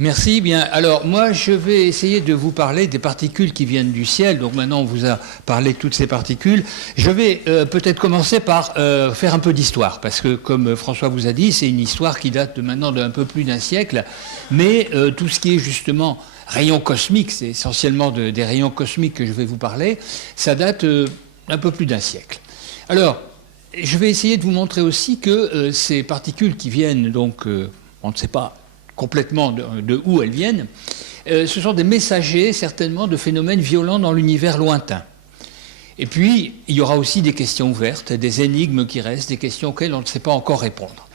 Merci. Bien. Alors, moi, je vais essayer de vous parler des particules qui viennent du ciel. Donc, maintenant, on vous a parlé de toutes ces particules. Je vais peut-être commencer par faire un peu d'histoire, parce que, comme François vous a dit, c'est une histoire qui date de maintenant d'un peu plus d'un siècle. Mais tout ce qui est justement rayons cosmiques, c'est essentiellement des rayons cosmiques que je vais vous parler, ça date un peu plus d'un siècle. Alors, je vais essayer de vous montrer aussi que ces particules qui viennent, donc, on ne sait pas complètement de où elles viennent, ce sont des messagers certainement de phénomènes violents dans l'univers lointain. Et puis, il y aura aussi des questions ouvertes, des énigmes qui restent, des questions auxquelles on ne sait pas encore répondre.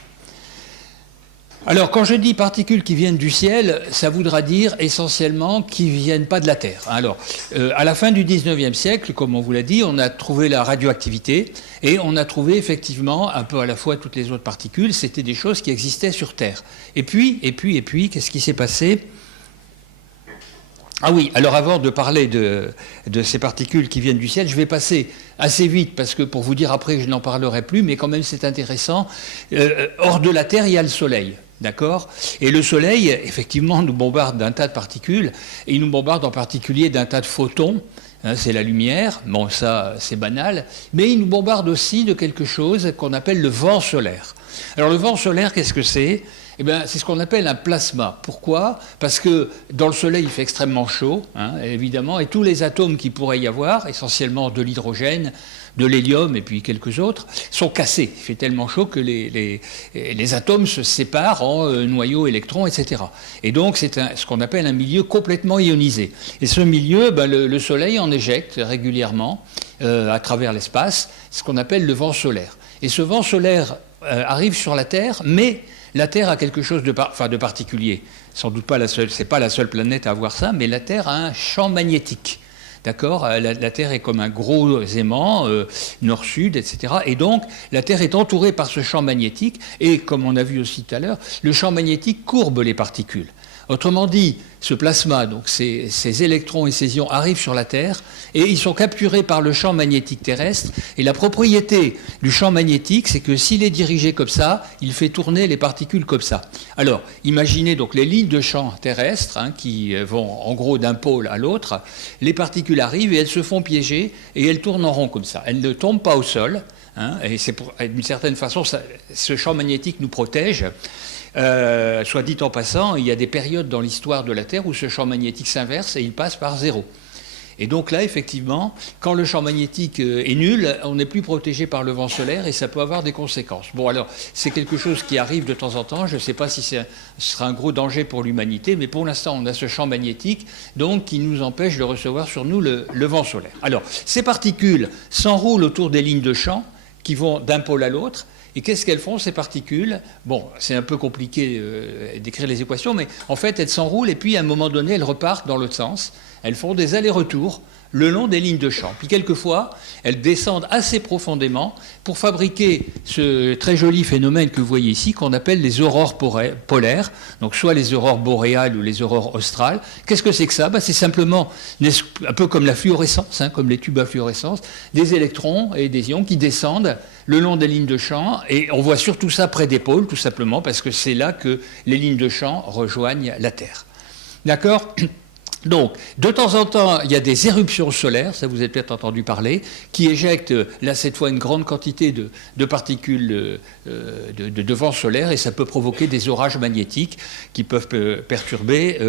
Alors, quand je dis particules qui viennent du ciel, ça voudra dire essentiellement qui ne viennent pas de la Terre. Alors, à la fin du 19e siècle, comme on vous l'a dit, on a trouvé la radioactivité et on a trouvé effectivement un peu à la fois toutes les autres particules. C'était des choses qui existaient sur Terre. Et puis, qu'est-ce qui s'est passé ? Ah oui, alors avant de parler de ces particules qui viennent du ciel, je vais passer assez vite, parce que pour vous dire après, je n'en parlerai plus, mais quand même c'est intéressant. Hors de la Terre, il y a le Soleil. D'accord ? Et le Soleil, effectivement, nous bombarde d'un tas de particules, et il nous bombarde en particulier d'un tas de photons, hein, c'est la lumière, bon ça c'est banal, mais il nous bombarde aussi de quelque chose qu'on appelle le vent solaire. Alors le vent solaire, qu'est-ce que c'est ? Eh bien, c'est ce qu'on appelle un plasma. Pourquoi ? Parce que dans le Soleil, il fait extrêmement chaud, hein, évidemment, et tous les atomes qu'il pourrait y avoir, essentiellement de l'hydrogène, de l'hélium et puis quelques autres, sont cassés. Il fait tellement chaud que les atomes se séparent en noyaux, électrons, etc. Et donc, c'est ce qu'on appelle un milieu complètement ionisé. Et ce milieu, ben, le Soleil en éjecte régulièrement à travers l'espace, ce qu'on appelle le vent solaire. Et ce vent solaire arrive sur la Terre, mais la Terre a quelque chose de particulier. Sans doute pas la seule, c'est pas la seule planète à avoir ça, mais la Terre a un champ magnétique. D'accord ? La Terre est comme un gros aimant, nord-sud, etc. Et donc, la Terre est entourée par ce champ magnétique, et comme on a vu aussi tout à l'heure, le champ magnétique courbe les particules. Autrement dit, ce plasma, donc ces électrons et ces ions arrivent sur la Terre et ils sont capturés par le champ magnétique terrestre. Et la propriété du champ magnétique, c'est que s'il est dirigé comme ça, il fait tourner les particules comme ça. Alors, imaginez donc les lignes de champ terrestres hein, qui vont en gros d'un pôle à l'autre. Les particules arrivent et elles se font piéger et elles tournent en rond comme ça. Elles ne tombent pas au sol. Hein, et c'est d'une certaine façon, ce champ magnétique nous protège. Soit dit en passant, il y a des périodes dans l'histoire de la Terre où ce champ magnétique s'inverse et il passe par zéro. Et donc là, effectivement, quand le champ magnétique est nul, on n'est plus protégé par le vent solaire et ça peut avoir des conséquences. Bon, alors, c'est quelque chose qui arrive de temps en temps. Je ne sais pas si ce sera un gros danger pour l'humanité, mais pour l'instant, on a ce champ magnétique donc, qui nous empêche de recevoir sur nous le vent solaire. Alors, ces particules s'enroulent autour des lignes de champ qui vont d'un pôle à l'autre. Et qu'est-ce qu'elles font, ces particules ? Bon, c'est un peu compliqué d'écrire les équations, mais en fait, elles s'enroulent et puis à un moment donné, elles repartent dans l'autre sens. Elles font des allers-retours le long des lignes de champ. Puis quelquefois, elles descendent assez profondément pour fabriquer ce très joli phénomène que vous voyez ici, qu'on appelle les aurores polaires, donc soit les aurores boréales ou les aurores australes. Qu'est-ce que c'est que ça ? C'est simplement un peu comme la fluorescence, hein, comme les tubes à fluorescence, des électrons et des ions qui descendent le long des lignes de champ, et on voit surtout ça près des pôles, tout simplement, parce que c'est là que les lignes de champ rejoignent la Terre. D'accord ? Donc, de temps en temps, il y a des éruptions solaires, ça vous avez peut-être entendu parler, qui éjectent, là, cette fois, une grande quantité de particules de vent solaire, et ça peut provoquer des orages magnétiques qui peuvent perturber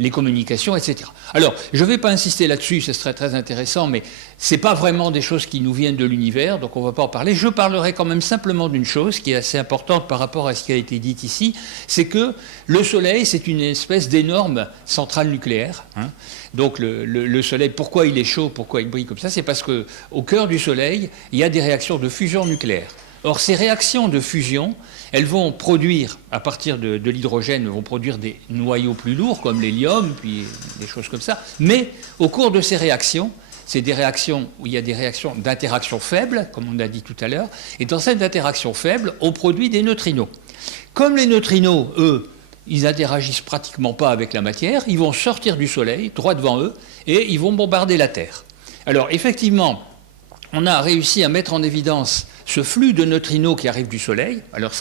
les communications, etc. Alors, je ne vais pas insister là-dessus, ce serait très intéressant, mais ce n'est pas vraiment des choses qui nous viennent de l'univers, donc on ne va pas en parler. Je parlerai quand même simplement d'une chose qui est assez importante par rapport à ce qui a été dit ici, c'est que le Soleil, c'est une espèce d'énorme centrale nucléaire. Hein. Donc le Soleil, pourquoi il est chaud, pourquoi il brille comme ça ? C'est parce qu'au cœur du Soleil, il y a des réactions de fusion nucléaire. Or, ces réactions de fusion, elles vont produire, à partir de l'hydrogène, vont produire des noyaux plus lourds, comme l'hélium, puis des choses comme ça. Mais au cours de ces réactions, c'est des réactions où il y a des réactions d'interaction faible, comme on a dit tout à l'heure, et dans cette interaction faible, on produit des neutrinos. Comme les neutrinos, eux, ils n'interagissent pratiquement pas avec la matière, ils vont sortir du Soleil, droit devant eux, et ils vont bombarder la Terre. Alors, effectivement, on a réussi à mettre en évidence ce flux de neutrinos qui arrive du Soleil. Alors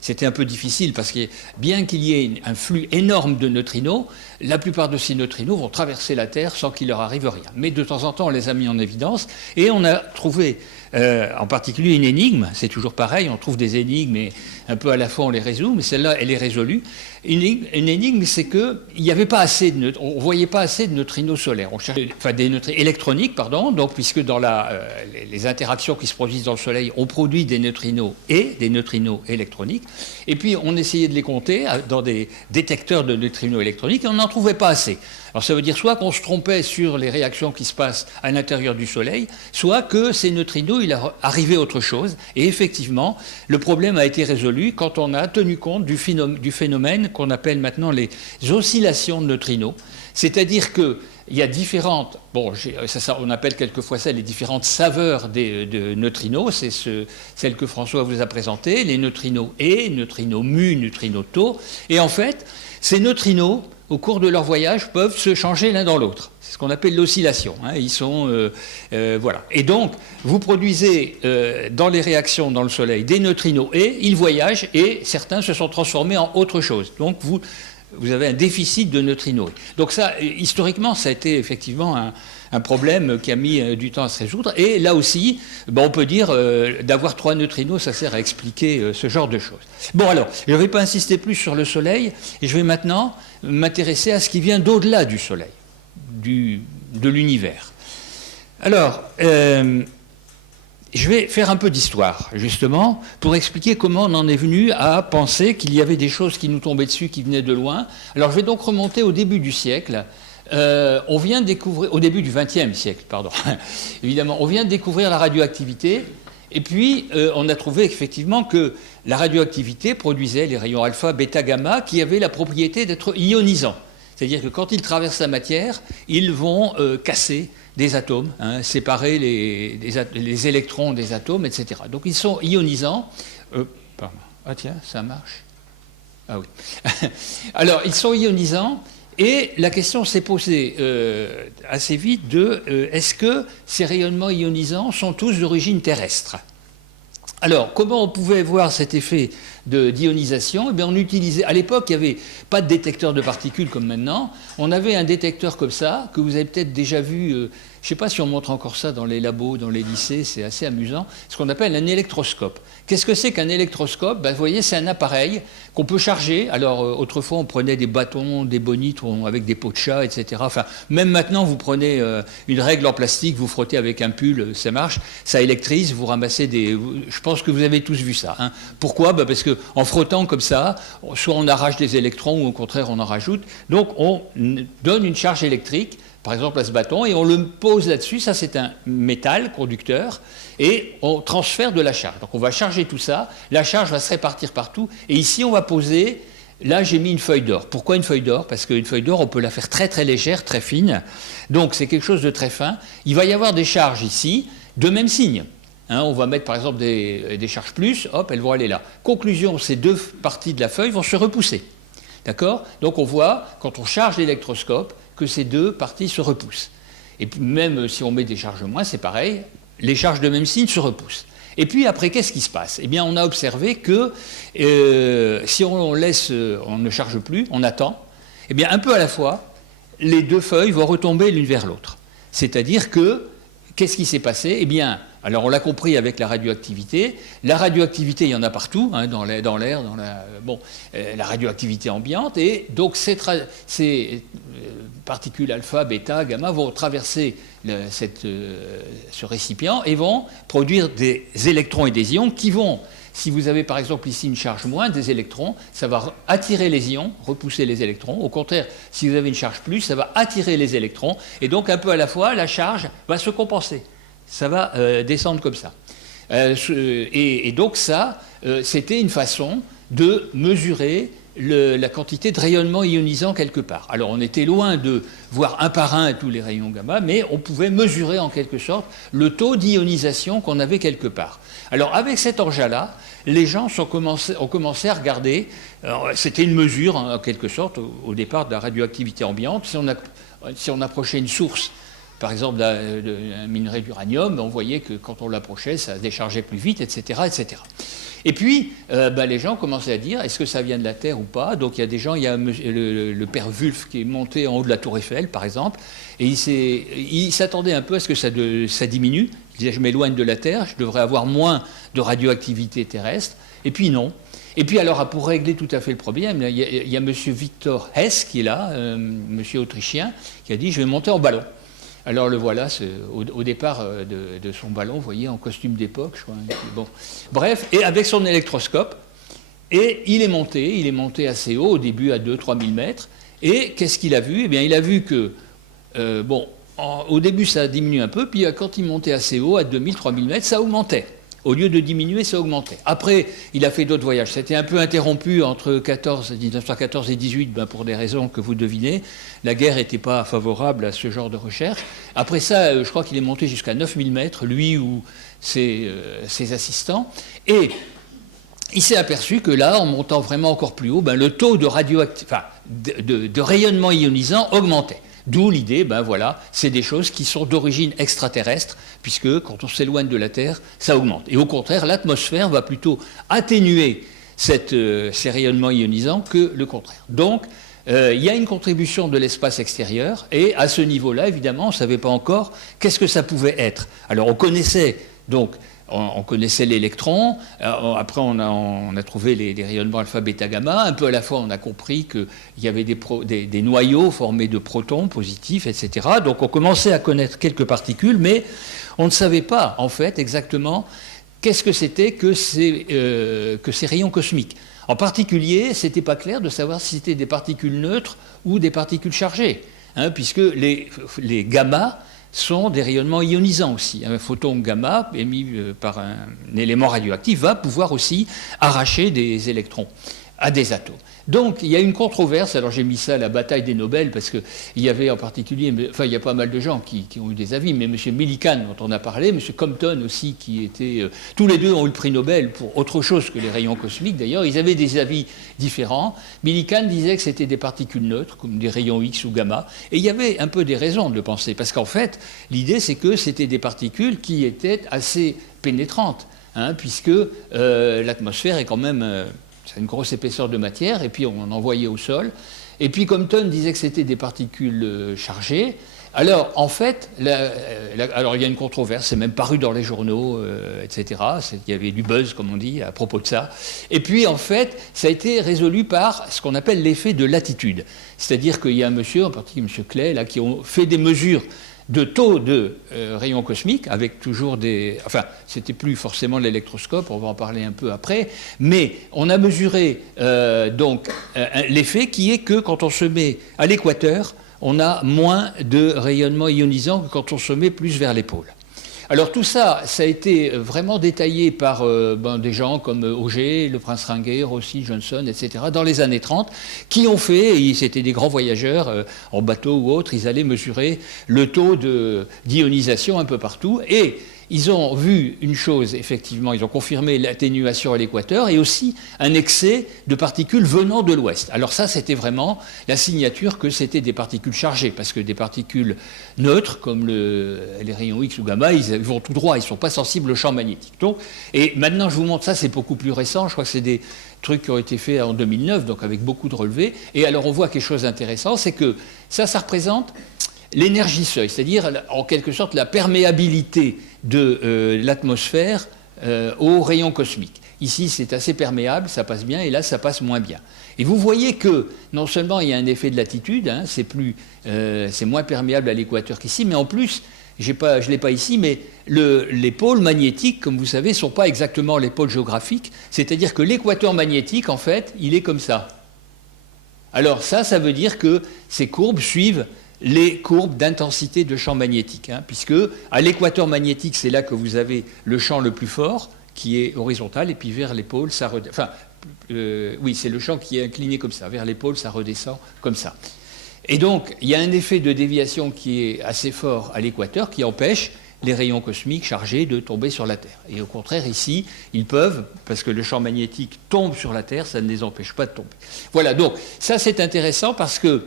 c'était un peu difficile parce que bien qu'il y ait un flux énorme de neutrinos, la plupart de ces neutrinos vont traverser la Terre sans qu'il leur arrive rien. Mais de temps en temps, on les a mis en évidence et on a trouvé en particulier une énigme. C'est toujours pareil, on trouve des énigmes et un peu à la fois on les résout, mais celle-là, elle est résolue. Une énigme, c'est qu'il n'y avait pas assez on ne voyait pas assez de neutrinos solaires. On cherchait, enfin des neutrinos électroniques, pardon, donc puisque dans les interactions qui se produisent dans le Soleil, on produit des neutrinos et des neutrinos électroniques. Et puis on essayait de les compter dans des détecteurs de neutrinos électroniques et on n'en trouvait pas assez. Alors ça veut dire soit qu'on se trompait sur les réactions qui se passent à l'intérieur du Soleil, soit que ces neutrinos, il arrivait autre chose. Et effectivement, le problème a été résolu quand on a tenu compte du phénomène qu'on appelle maintenant les oscillations de neutrinos. C'est-à-dire qu'il y a différentes, on appelle quelquefois ça les différentes saveurs de neutrinos, c'est celle que François vous a présentée, les neutrinos E, neutrinos mu, neutrinos tau. Et en fait, ces neutrinos, au cours de leur voyage, peuvent se changer l'un dans l'autre. C'est ce qu'on appelle l'oscillation. Ils sont, voilà. Et donc, vous produisez dans les réactions dans le Soleil des neutrinos et ils voyagent et certains se sont transformés en autre chose. Donc, vous avez un déficit de neutrinos. Donc ça, historiquement, ça a été effectivement un problème qui a mis du temps à se résoudre. Et là aussi, on peut dire d'avoir 3 neutrinos, ça sert à expliquer ce genre de choses. Bon alors, je ne vais pas insister plus sur le Soleil, et je vais maintenant m'intéresser à ce qui vient d'au-delà du Soleil, de l'univers. Alors, je vais faire un peu d'histoire, justement, pour expliquer comment on en est venu à penser qu'il y avait des choses qui nous tombaient dessus, qui venaient de loin. Alors, je vais donc remonter au début du siècle. On vient de découvrir, au début du XXe siècle, pardon, évidemment, on vient de découvrir la radioactivité, et puis on a trouvé effectivement que la radioactivité produisait les rayons alpha, bêta, gamma, qui avaient la propriété d'être ionisants. C'est-à-dire que quand ils traversent la matière, ils vont casser des atomes, séparer les électrons des atomes, etc. Donc ils sont ionisants. Pardon. Ah tiens, ça marche. Ah oui. Alors, ils sont ionisants. Et la question s'est posée assez vite est-ce que ces rayonnements ionisants sont tous d'origine terrestre? Alors, comment on pouvait voir cet effet d'ionisation? Eh bien, on utilisait, à l'époque, il n'y avait pas de détecteur de particules comme maintenant. On avait un détecteur comme ça, que vous avez peut-être déjà vu, je ne sais pas si on montre encore ça dans les labos, dans les lycées, c'est assez amusant, ce qu'on appelle un électroscope. Qu'est-ce que c'est qu'un électroscope? Vous voyez, c'est un appareil qu'on peut charger. Alors, autrefois, on prenait des bâtons, des bonites avec des pots de chat, etc. Enfin, même maintenant, vous prenez une règle en plastique, vous frottez avec un pull, ça marche, ça électrise, vous ramassez je pense que vous avez tous vu ça. Pourquoi? Parce qu'en frottant comme ça, soit on arrache des électrons ou au contraire, on en rajoute. Donc, on donne une charge électrique, par exemple à ce bâton, et on le pose là-dessus. Ça, c'est un métal conducteur, et on transfère de la charge. Donc on va charger tout ça, la charge va se répartir partout, et ici on va poser, là j'ai mis une feuille d'or. Pourquoi une feuille d'or? Parce qu'une feuille d'or, on peut la faire très très légère, très fine, donc c'est quelque chose de très fin. Il va y avoir des charges ici, de même signe. On va mettre par exemple des charges plus, hop, elles vont aller là. Conclusion, ces deux parties de la feuille vont se repousser. D'accord? Donc on voit, quand on charge l'électroscope, que ces deux parties se repoussent. Et puis même si on met des charges moins, c'est pareil, les charges de même signe se repoussent. Et puis après, qu'est-ce qui se passe? Eh bien, on a observé que si on ne charge plus, on attend, eh bien, un peu à la fois, les deux feuilles vont retomber l'une vers l'autre. C'est-à-dire que, qu'est-ce qui s'est passé? Eh bien, alors on l'a compris avec la radioactivité. La radioactivité, il y en a partout, dans l'air, la radioactivité ambiante. Et donc ces particules alpha, bêta, gamma vont traverser ce récipient et vont produire des électrons et des ions qui vont, si vous avez par exemple ici une charge moins des électrons, ça va attirer les ions, repousser les électrons. Au contraire, si vous avez une charge plus, ça va attirer les électrons. Et donc un peu à la fois, la charge va se compenser. Ça va descendre comme ça. Et donc ça, c'était une façon de mesurer la quantité de rayonnement ionisant quelque part. Alors on était loin de voir un par un tous les rayons gamma, mais on pouvait mesurer en quelque sorte le taux d'ionisation qu'on avait quelque part. Alors avec cet orgeat-là, les gens ont commencé à regarder, c'était une mesure en quelque sorte au départ de la radioactivité ambiante, si on approchait une source par exemple, un minerai d'uranium, on voyait que quand on l'approchait, ça déchargeait plus vite, etc., etc. Et puis, les gens commençaient à dire, est-ce que ça vient de la Terre ou pas? Donc il y a des gens, il y a le père Wulff qui est monté en haut de la Tour Eiffel, par exemple, et il s'attendait un peu à ce que ça diminue. Il disait, je m'éloigne de la Terre, je devrais avoir moins de radioactivité terrestre. Et puis non. Et puis alors, pour régler tout à fait le problème, il y a M. Victor Hess qui est là, monsieur autrichien, qui a dit, je vais monter en ballon. Alors le voilà, au départ de son ballon, vous voyez, en costume d'époque, je crois. Bon. Bref, et avec son électroscope, et il est monté assez haut, au début à 2-3 000 mètres, et qu'est-ce qu'il a vu? Eh bien, il a vu que, au début ça diminue un peu, puis quand il montait assez haut, à 2000-3000 mètres, ça augmentait. Au lieu de diminuer, ça augmentait. Après, il a fait d'autres voyages. C'était un peu interrompu entre 1914 et 18, pour des raisons que vous devinez. La guerre n'était pas favorable à ce genre de recherche. Après ça, je crois qu'il est monté jusqu'à 9000 mètres, lui ou ses assistants. Et il s'est aperçu que là, en montant vraiment encore plus haut, le taux de de rayonnement ionisant augmentait. D'où l'idée, c'est des choses qui sont d'origine extraterrestre, puisque quand on s'éloigne de la Terre, ça augmente. Et au contraire, l'atmosphère va plutôt atténuer ces rayonnements ionisants que le contraire. Donc, il y a une contribution de l'espace extérieur, et à ce niveau-là, évidemment, on ne savait pas encore qu'est-ce que ça pouvait être. Alors, on connaissait l'électron, après on a trouvé les rayonnements alpha, bêta, gamma, un peu à la fois on a compris qu'il y avait des noyaux formés de protons positifs, etc. Donc on commençait à connaître quelques particules, mais on ne savait pas en fait exactement qu'est-ce que c'était que ces rayons cosmiques. En particulier, ce n'était pas clair de savoir si c'était des particules neutres ou des particules chargées, puisque les gamma sont des rayonnements ionisants aussi. Un photon gamma émis par un élément radioactif va pouvoir aussi arracher des électrons à des atomes. Donc il y a une controverse, alors j'ai mis ça à la bataille des Nobel, parce qu'il y avait en particulier, il y a pas mal de gens qui ont eu des avis, mais M. Millikan, dont on a parlé, M. Compton aussi, qui était... tous les deux ont eu le prix Nobel pour autre chose que les rayons cosmiques, d'ailleurs, ils avaient des avis différents. Millikan disait que c'était des particules neutres, comme des rayons X ou gamma, et il y avait un peu des raisons de le penser, parce qu'en fait, l'idée c'est que c'était des particules qui étaient assez pénétrantes, puisque l'atmosphère est quand même... c'est une grosse épaisseur de matière, et puis on envoyait au sol. Et puis Compton disait que c'était des particules chargées. Alors, en fait, alors il y a une controverse, c'est même paru dans les journaux, etc. Il y avait du buzz, comme on dit, à propos de ça. Et puis, en fait, ça a été résolu par ce qu'on appelle l'effet de latitude. C'est-à-dire qu'il y a un monsieur, en particulier M. Clay, là, qui ont fait des mesures de taux de rayons cosmiques, avec toujours des... Enfin, c'était plus forcément l'électroscope, on va en parler un peu après, mais on a mesuré l'effet qui est que quand on se met à l'équateur, on a moins de rayonnement ionisant que quand on se met plus vers les pôles. Alors tout ça, ça a été vraiment détaillé par des gens comme Auger, le prince Ringuet, Rossi, Johnson, etc., dans les années 30, qui ont fait, et c'était des grands voyageurs en bateau ou autre, ils allaient mesurer le taux d'ionisation un peu partout, et ils ont vu une chose, effectivement, ils ont confirmé l'atténuation à l'équateur et aussi un excès de particules venant de l'ouest. Alors ça, c'était vraiment la signature que c'était des particules chargées, parce que des particules neutres, comme les rayons X ou gamma, ils vont tout droit, ils ne sont pas sensibles au champ magnétique. Donc, et maintenant, je vous montre ça, c'est beaucoup plus récent, je crois que c'est des trucs qui ont été faits en 2009, donc avec beaucoup de relevés. Et alors, on voit quelque chose d'intéressant, c'est que ça représente l'énergie seuil, c'est-à-dire en quelque sorte la perméabilité de l'atmosphère aux rayons cosmiques. Ici, c'est assez perméable, ça passe bien, et là, ça passe moins bien. Et vous voyez que non seulement il y a un effet de latitude, c'est moins perméable à l'équateur qu'ici, mais en plus, je ne l'ai pas ici, mais les pôles magnétiques, comme vous savez, ne sont pas exactement les pôles géographiques, c'est-à-dire que l'équateur magnétique, en fait, il est comme ça. Alors ça veut dire que ces courbes suivent les courbes d'intensité de champ magnétique, puisque à l'équateur magnétique, c'est là que vous avez le champ le plus fort, qui est horizontal, et puis vers les pôles, ça redescend. Oui, c'est le champ qui est incliné comme ça. Vers les pôles, ça redescend comme ça. Et donc, il y a un effet de déviation qui est assez fort à l'équateur, qui empêche les rayons cosmiques chargés de tomber sur la Terre. Et au contraire, ici, ils peuvent, parce que le champ magnétique tombe sur la Terre, ça ne les empêche pas de tomber. Voilà, donc ça c'est intéressant parce que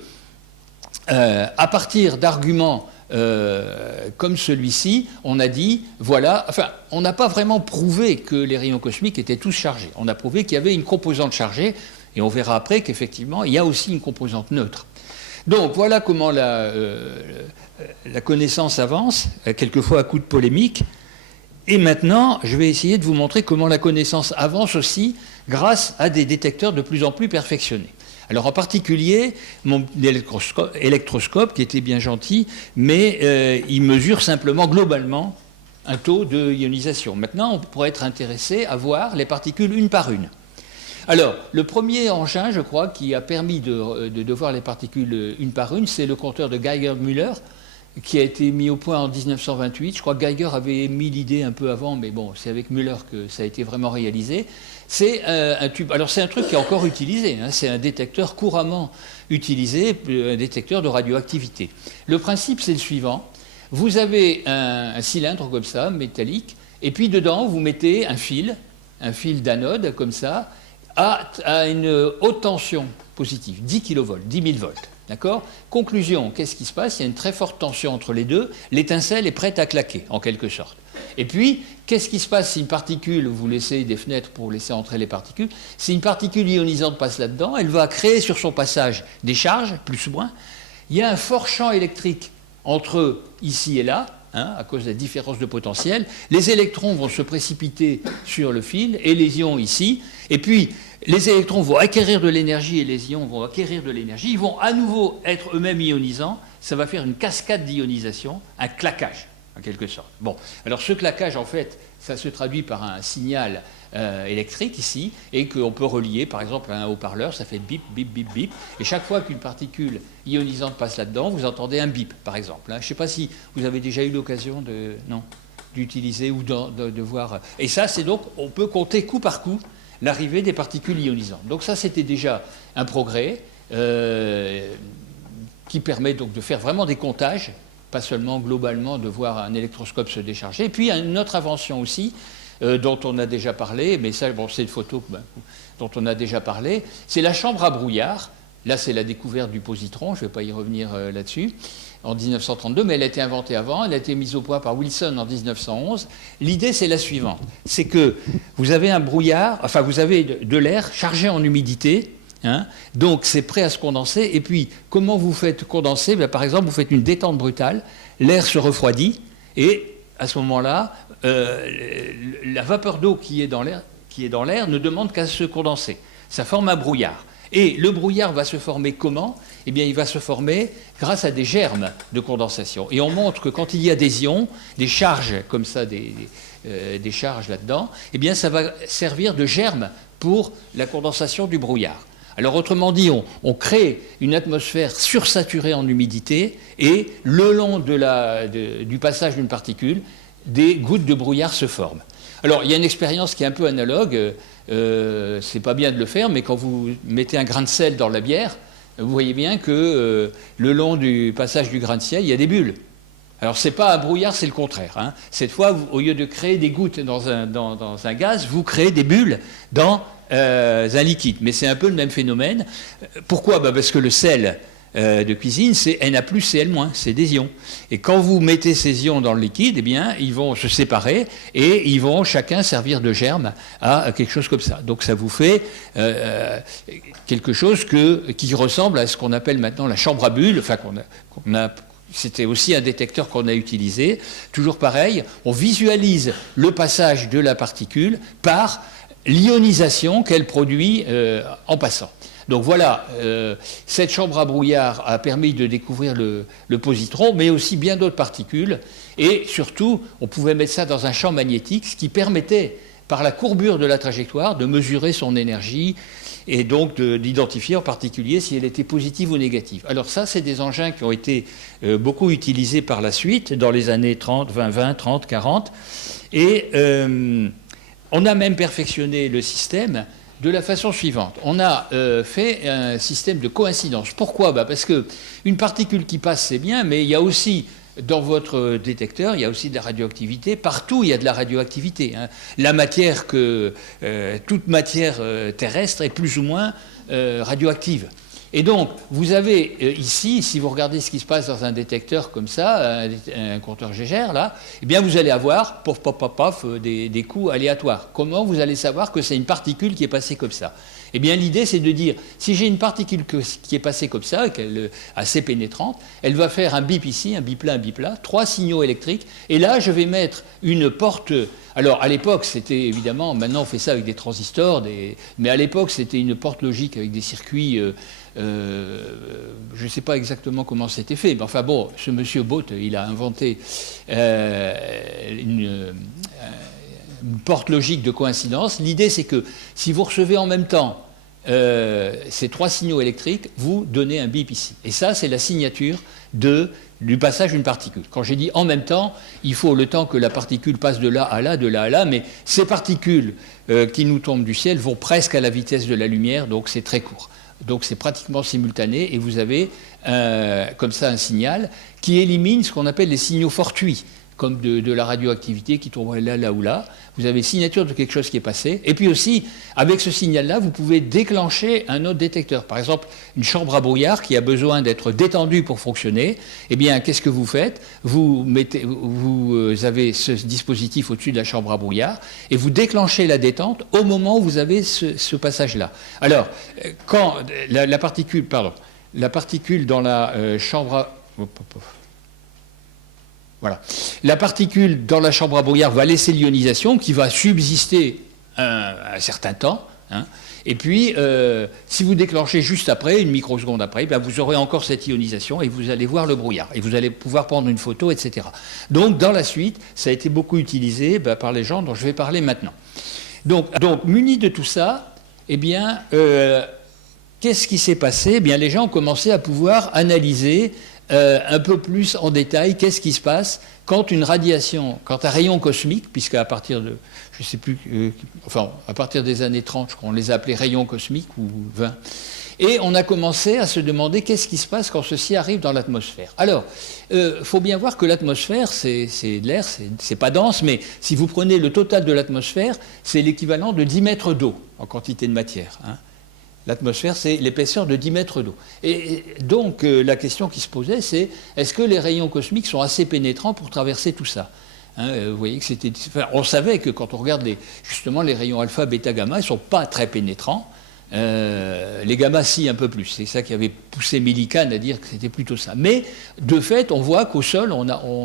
à partir d'arguments comme celui-ci, on a dit, voilà, enfin, on n'a pas vraiment prouvé que les rayons cosmiques étaient tous chargés. On a prouvé qu'il y avait une composante chargée, et on verra après qu'effectivement, il y a aussi une composante neutre. Donc, voilà comment la connaissance avance, quelquefois à coup de polémique. Et maintenant, je vais essayer de vous montrer comment la connaissance avance aussi grâce à des détecteurs de plus en plus perfectionnés. Alors en particulier, mon électroscope, qui était bien gentil, mais il mesure simplement globalement un taux de ionisation. Maintenant, on pourrait être intéressé à voir les particules une par une. Alors, le premier engin, je crois, qui a permis de voir les particules une par une, c'est le compteur de Geiger-Müller, qui a été mis au point en 1928. Je crois que Geiger avait mis l'idée un peu avant, mais bon, c'est avec Müller que ça a été vraiment réalisé. C'est un tube. Alors c'est un truc qui est encore utilisé, hein, c'est un détecteur couramment utilisé, un détecteur de radioactivité. Le principe, c'est le suivant. Vous avez un cylindre comme ça, métallique, et puis dedans, vous mettez un fil d'anode comme ça, à une haute tension positive, 10 kV, 10 000 volts. D'accord ? Conclusion, qu'est-ce qui se passe ? Il y a une très forte tension entre les deux, l'étincelle est prête à claquer, en quelque sorte. Et puis, qu'est-ce qui se passe si une particule, vous laissez des fenêtres pour laisser entrer les particules, si une particule ionisante passe là-dedans, elle va créer sur son passage des charges, plus ou moins. Il y a un fort champ électrique entre ici et là, à cause de la différence de potentiel. Les électrons vont se précipiter sur le fil et les ions ici. Et puis, les électrons vont acquérir de l'énergie et les ions vont acquérir de l'énergie. Ils vont à nouveau être eux-mêmes ionisants. Ça va faire une cascade d'ionisation, un claquage, en quelque sorte. Bon, alors ce claquage, en fait, ça se traduit par un signal électrique ici, et qu'on peut relier, par exemple, à un haut-parleur, ça fait bip, bip, bip, bip. Et chaque fois qu'une particule ionisante passe là-dedans, vous entendez un bip, par exemple. Je ne sais pas si vous avez déjà eu l'occasion d'utiliser ou de voir. Et ça, c'est donc, on peut compter coup par coup l'arrivée des particules ionisantes. Donc ça, c'était déjà un progrès qui permet donc de faire vraiment des comptages, pas seulement globalement de voir un électroscope se décharger. Et puis, il y a une autre invention aussi, dont on a déjà parlé, mais ça, bon, c'est une photo dont on a déjà parlé, c'est la chambre à brouillard. Là, c'est la découverte du positron, je ne vais pas y revenir là-dessus, en 1932, mais elle a été inventée avant, elle a été mise au point par Wilson en 1911. L'idée, c'est la suivante, c'est que vous avez un brouillard, enfin, vous avez de l'air chargé en humidité, donc c'est prêt à se condenser, et puis, comment vous faites condenser ? Par exemple, vous faites une détente brutale, l'air se refroidit, et à ce moment-là, la vapeur d'eau qui est dans l'air ne demande qu'à se condenser. Ça forme un brouillard. Et le brouillard va se former comment ? Eh bien, il va se former grâce à des germes de condensation. Et on montre que quand il y a des ions, des charges comme ça, des charges là-dedans, eh bien, ça va servir de germe pour la condensation du brouillard. Alors, autrement dit, on crée une atmosphère sursaturée en humidité et le long du passage d'une particule, des gouttes de brouillard se forment. Alors, il y a une expérience qui est un peu analogue, c'est pas bien de le faire, mais quand vous mettez un grain de sel dans la bière, vous voyez bien que le long du passage du grain de sel, il y a des bulles. Alors, c'est pas un brouillard, c'est le contraire. Cette fois, au lieu de créer des gouttes dans un gaz, vous créez des bulles dans un liquide. Mais c'est un peu le même phénomène. Pourquoi ? Parce que le sel de cuisine, c'est Na+, Cl-, c'est des ions. Et quand vous mettez ces ions dans le liquide, eh bien, ils vont se séparer et ils vont chacun servir de germe à quelque chose comme ça. Donc ça vous fait quelque chose qui ressemble à ce qu'on appelle maintenant la chambre à bulles, enfin c'était aussi un détecteur qu'on a utilisé. Toujours pareil, on visualise le passage de la particule par l'ionisation qu'elle produit en passant. Donc voilà, cette chambre à brouillard a permis de découvrir le positron, mais aussi bien d'autres particules. Et surtout, on pouvait mettre ça dans un champ magnétique, ce qui permettait, par la courbure de la trajectoire, de mesurer son énergie et donc d'identifier en particulier si elle était positive ou négative. Alors ça, c'est des engins qui ont été beaucoup utilisés par la suite, dans les années 30, 20, 30, 40. Et on a même perfectionné le système de la façon suivante. On a fait un système de coïncidence. Pourquoi ? Parce qu'une particule qui passe, c'est bien, mais il y a aussi, dans votre détecteur, il y a aussi de la radioactivité. Partout, il y a de la radioactivité. La matière toute matière terrestre est plus ou moins radioactive. Et donc, vous avez ici, si vous regardez ce qui se passe dans un détecteur comme ça, un compteur Geiger, là, eh bien, vous allez avoir, pof, pof, pof, pof, des coups aléatoires. Comment vous allez savoir que c'est une particule qui est passée comme ça? Eh bien, l'idée, c'est de dire, si j'ai une particule qui est passée comme ça, assez pénétrante, elle va faire un bip ici, un bip là, 3 signaux électriques, et là, je vais mettre une porte. Alors, à l'époque, c'était évidemment, maintenant on fait ça avec des transistors, mais à l'époque, c'était une porte logique avec des circuits, je ne sais pas exactement comment c'était fait, mais enfin bon, ce monsieur Bott, il a inventé une porte logique de coïncidence. L'idée, c'est que si vous recevez en même temps ces 3 signaux électriques, vous donnez un bip ici. Et ça, c'est la signature du passage d'une particule. Quand j'ai dit en même temps, il faut le temps que la particule passe de là à là, de là à là, mais ces particules qui nous tombent du ciel vont presque à la vitesse de la lumière, donc c'est très court. Donc c'est pratiquement simultané, et vous avez comme ça un signal qui élimine ce qu'on appelle les signaux fortuits, comme de la radioactivité qui tomberait là, là ou là. Vous avez signature de quelque chose qui est passé. Et puis aussi, avec ce signal-là, vous pouvez déclencher un autre détecteur. Par exemple, une chambre à brouillard qui a besoin d'être détendue pour fonctionner. Eh bien, qu'est-ce que vous faites? Vous avez ce dispositif au-dessus de la chambre à brouillard et vous déclenchez la détente au moment où vous avez ce passage-là. Alors, quand la particule dans la chambre à... Voilà. La particule dans la chambre à brouillard va laisser l'ionisation qui va subsister un certain temps. Hein. Et puis, si vous déclenchez juste après, une microseconde après, ben vous aurez encore cette ionisation et vous allez voir le brouillard. Et vous allez pouvoir prendre une photo, etc. Donc, dans la suite, ça a été beaucoup utilisé par les gens dont je vais parler maintenant. Donc muni de tout ça, eh bien, qu'est-ce qui s'est passé? Eh bien, les gens ont commencé à pouvoir analyser un peu plus en détail qu'est-ce qui se passe quand une radiation, quand un rayon cosmique, puisqu'à partir de, je ne sais plus, à partir des années 30, je crois, on les a appelés rayons cosmiques ou 20, et on a commencé à se demander qu'est-ce qui se passe quand ceci arrive dans l'atmosphère. Alors, faut bien voir que l'atmosphère, c'est de l'air, c'est pas dense, mais si vous prenez le total de l'atmosphère, c'est l'équivalent de 10 mètres d'eau en quantité de matière. Hein. L'atmosphère, c'est l'épaisseur de 10 mètres d'eau. Et donc, la question qui se posait, c'est est-ce que les rayons cosmiques sont assez pénétrants pour traverser tout ça? Hein, vous voyez que c'était... Enfin, on savait que quand on regarde justement les rayons alpha, bêta, gamma, ils ne sont pas très pénétrants. Les gamma, si, un peu plus. C'est ça qui avait poussé Millikan à dire que c'était plutôt ça. Mais, de fait, on voit qu'au sol,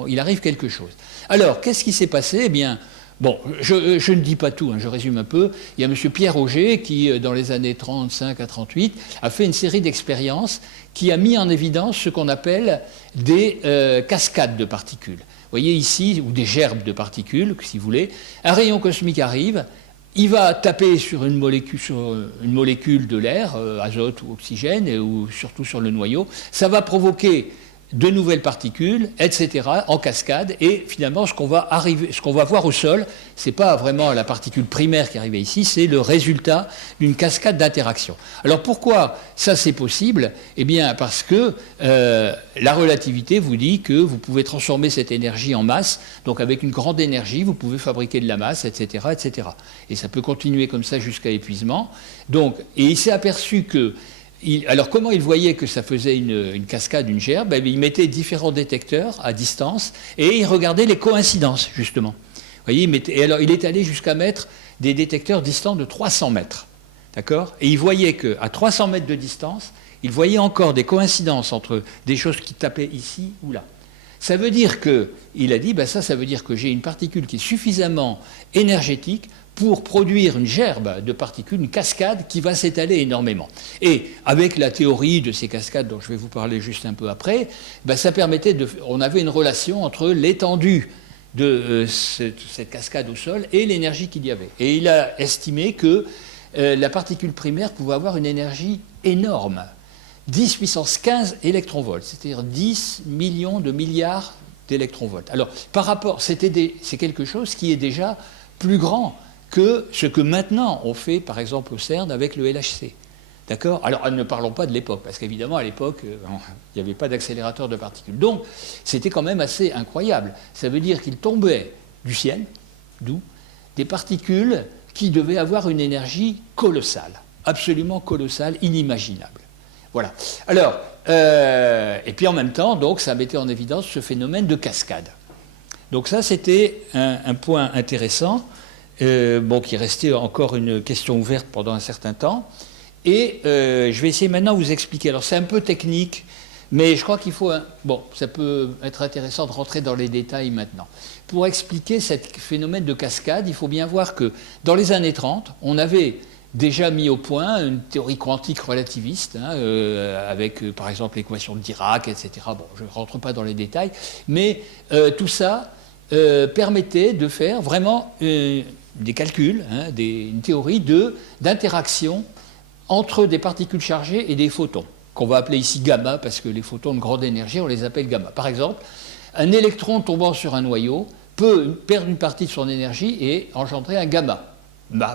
il arrive quelque chose. Alors, qu'est-ce qui s'est passé? Eh bien... Bon, je ne dis pas tout, hein, je résume un peu. Il y a M. Pierre Auger qui, dans les années 35 à 38, a fait une série d'expériences qui a mis en évidence ce qu'on appelle des cascades de particules. Vous voyez ici, ou des gerbes de particules, si vous voulez. Un rayon cosmique arrive, il va taper sur une molécule de l'air, azote ou oxygène, ou surtout sur le noyau. Ça va provoquer de nouvelles particules, etc., en cascade, et finalement, ce qu'on va voir au sol, ce n'est pas vraiment la particule primaire qui est arrivée ici, c'est le résultat d'une cascade d'interactions. Alors pourquoi ça c'est possible? Eh bien, parce que la relativité vous dit que vous pouvez transformer cette énergie en masse, donc avec une grande énergie, vous pouvez fabriquer de la masse, etc., etc. Et ça peut continuer comme ça jusqu'à épuisement. Donc, et il s'est aperçu que alors, comment il voyait que ça faisait une cascade, une gerbe? Il mettait différents détecteurs à distance et il regardait les coïncidences, justement. Vous voyez, et alors, il est allé jusqu'à mettre des détecteurs distants de 300 mètres. D'accord? Et il voyait qu'à 300 mètres de distance, il voyait encore des coïncidences entre des choses qui tapaient ici ou là. Ça veut dire que, il a dit, ça veut dire que j'ai une particule qui est suffisamment énergétique pour produire une gerbe de particules, une cascade qui va s'étaler énormément. Et avec la théorie de ces cascades dont je vais vous parler juste un peu après, ça permettait on avait une relation entre l'étendue de cette cascade au sol et l'énergie qu'il y avait. Et il a estimé que la particule primaire pouvait avoir une énergie énorme, 10 puissance 15 électronvolts, c'est-à-dire 10 millions de milliards d'électronvolts. Alors, par rapport, c'est quelque chose qui est déjà plus grand que ce que maintenant on fait, par exemple, au CERN avec le LHC. D'accord? Alors, ne parlons pas de l'époque, parce qu'évidemment, à l'époque, il n'y avait pas d'accélérateur de particules. Donc, c'était quand même assez incroyable. Ça veut dire qu'il tombait du ciel, d'où, des particules qui devaient avoir une énergie colossale, absolument colossale, inimaginable. Voilà. Alors, et puis en même temps, donc, ça mettait en évidence ce phénomène de cascade. Donc ça, c'était un point intéressant, qui restait encore une question ouverte pendant un certain temps. Et je vais essayer maintenant de vous expliquer. Alors c'est un peu technique, mais je crois qu'il faut... ça peut être intéressant de rentrer dans les détails maintenant. Pour expliquer ce phénomène de cascade, il faut bien voir que dans les années 30, on avait déjà mis au point une théorie quantique relativiste, avec par exemple l'équation de Dirac, etc. Bon, je ne rentre pas dans les détails, mais tout ça permettait de faire vraiment des calculs, une théorie d'interaction entre des particules chargées et des photons, qu'on va appeler ici gamma, parce que les photons de grande énergie, on les appelle gamma. Par exemple, un électron tombant sur un noyau peut perdre une partie de son énergie et engendrer un gamma.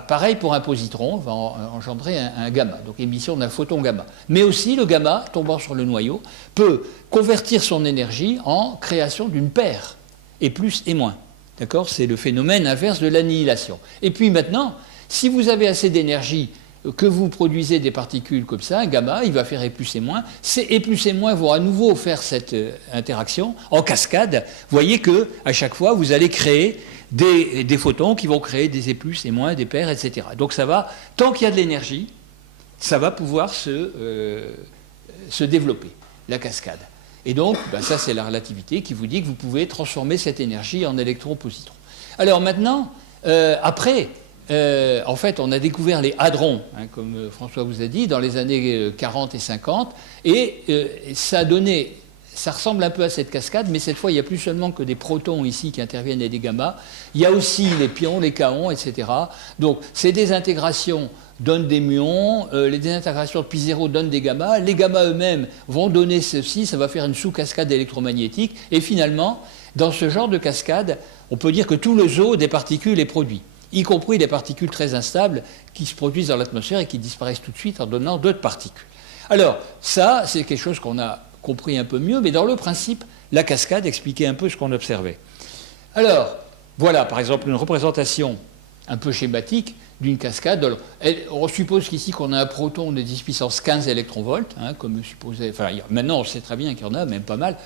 Pareil pour un positron, va engendrer un gamma, donc émission d'un photon gamma. Mais aussi le gamma, tombant sur le noyau, peut convertir son énergie en création d'une paire, et plus et moins. D'accord ? C'est le phénomène inverse de l'annihilation. Et puis maintenant, si vous avez assez d'énergie que vous produisez des particules comme ça, un gamma, il va faire E plus et moins. Ces E plus et moins vont à nouveau faire cette interaction en cascade. Vous voyez qu'à chaque fois, vous allez créer des photons qui vont créer des E plus et moins, des paires, etc. Donc ça va, tant qu'il y a de l'énergie, ça va pouvoir se développer, la cascade. Et donc, ça c'est la relativité qui vous dit que vous pouvez transformer cette énergie en électron-positron. Alors maintenant, après... en fait, on a découvert les hadrons, comme François vous a dit, dans les années 40 et 50, et ça ressemble un peu à cette cascade, mais cette fois, il n'y a plus seulement que des protons ici qui interviennent et des gammas, il y a aussi les pions, les kaons, etc. Donc, ces désintégrations donnent des muons, les désintégrations de pi0 donnent des gammas, les gammas eux-mêmes vont donner ceci, ça va faire une sous-cascade électromagnétique, et finalement, dans ce genre de cascade, on peut dire que tout le zoo des particules est produit, y compris les particules très instables qui se produisent dans l'atmosphère et qui disparaissent tout de suite en donnant d'autres particules. Alors, ça, c'est quelque chose qu'on a compris un peu mieux, mais dans le principe, la cascade expliquait un peu ce qu'on observait. Alors, voilà, par exemple, une représentation un peu schématique d'une cascade. Alors, on suppose qu'ici qu'on a un proton de 10 puissance 15 électronvolts, comme supposait... Enfin, maintenant, on sait très bien qu'il y en a, même pas mal,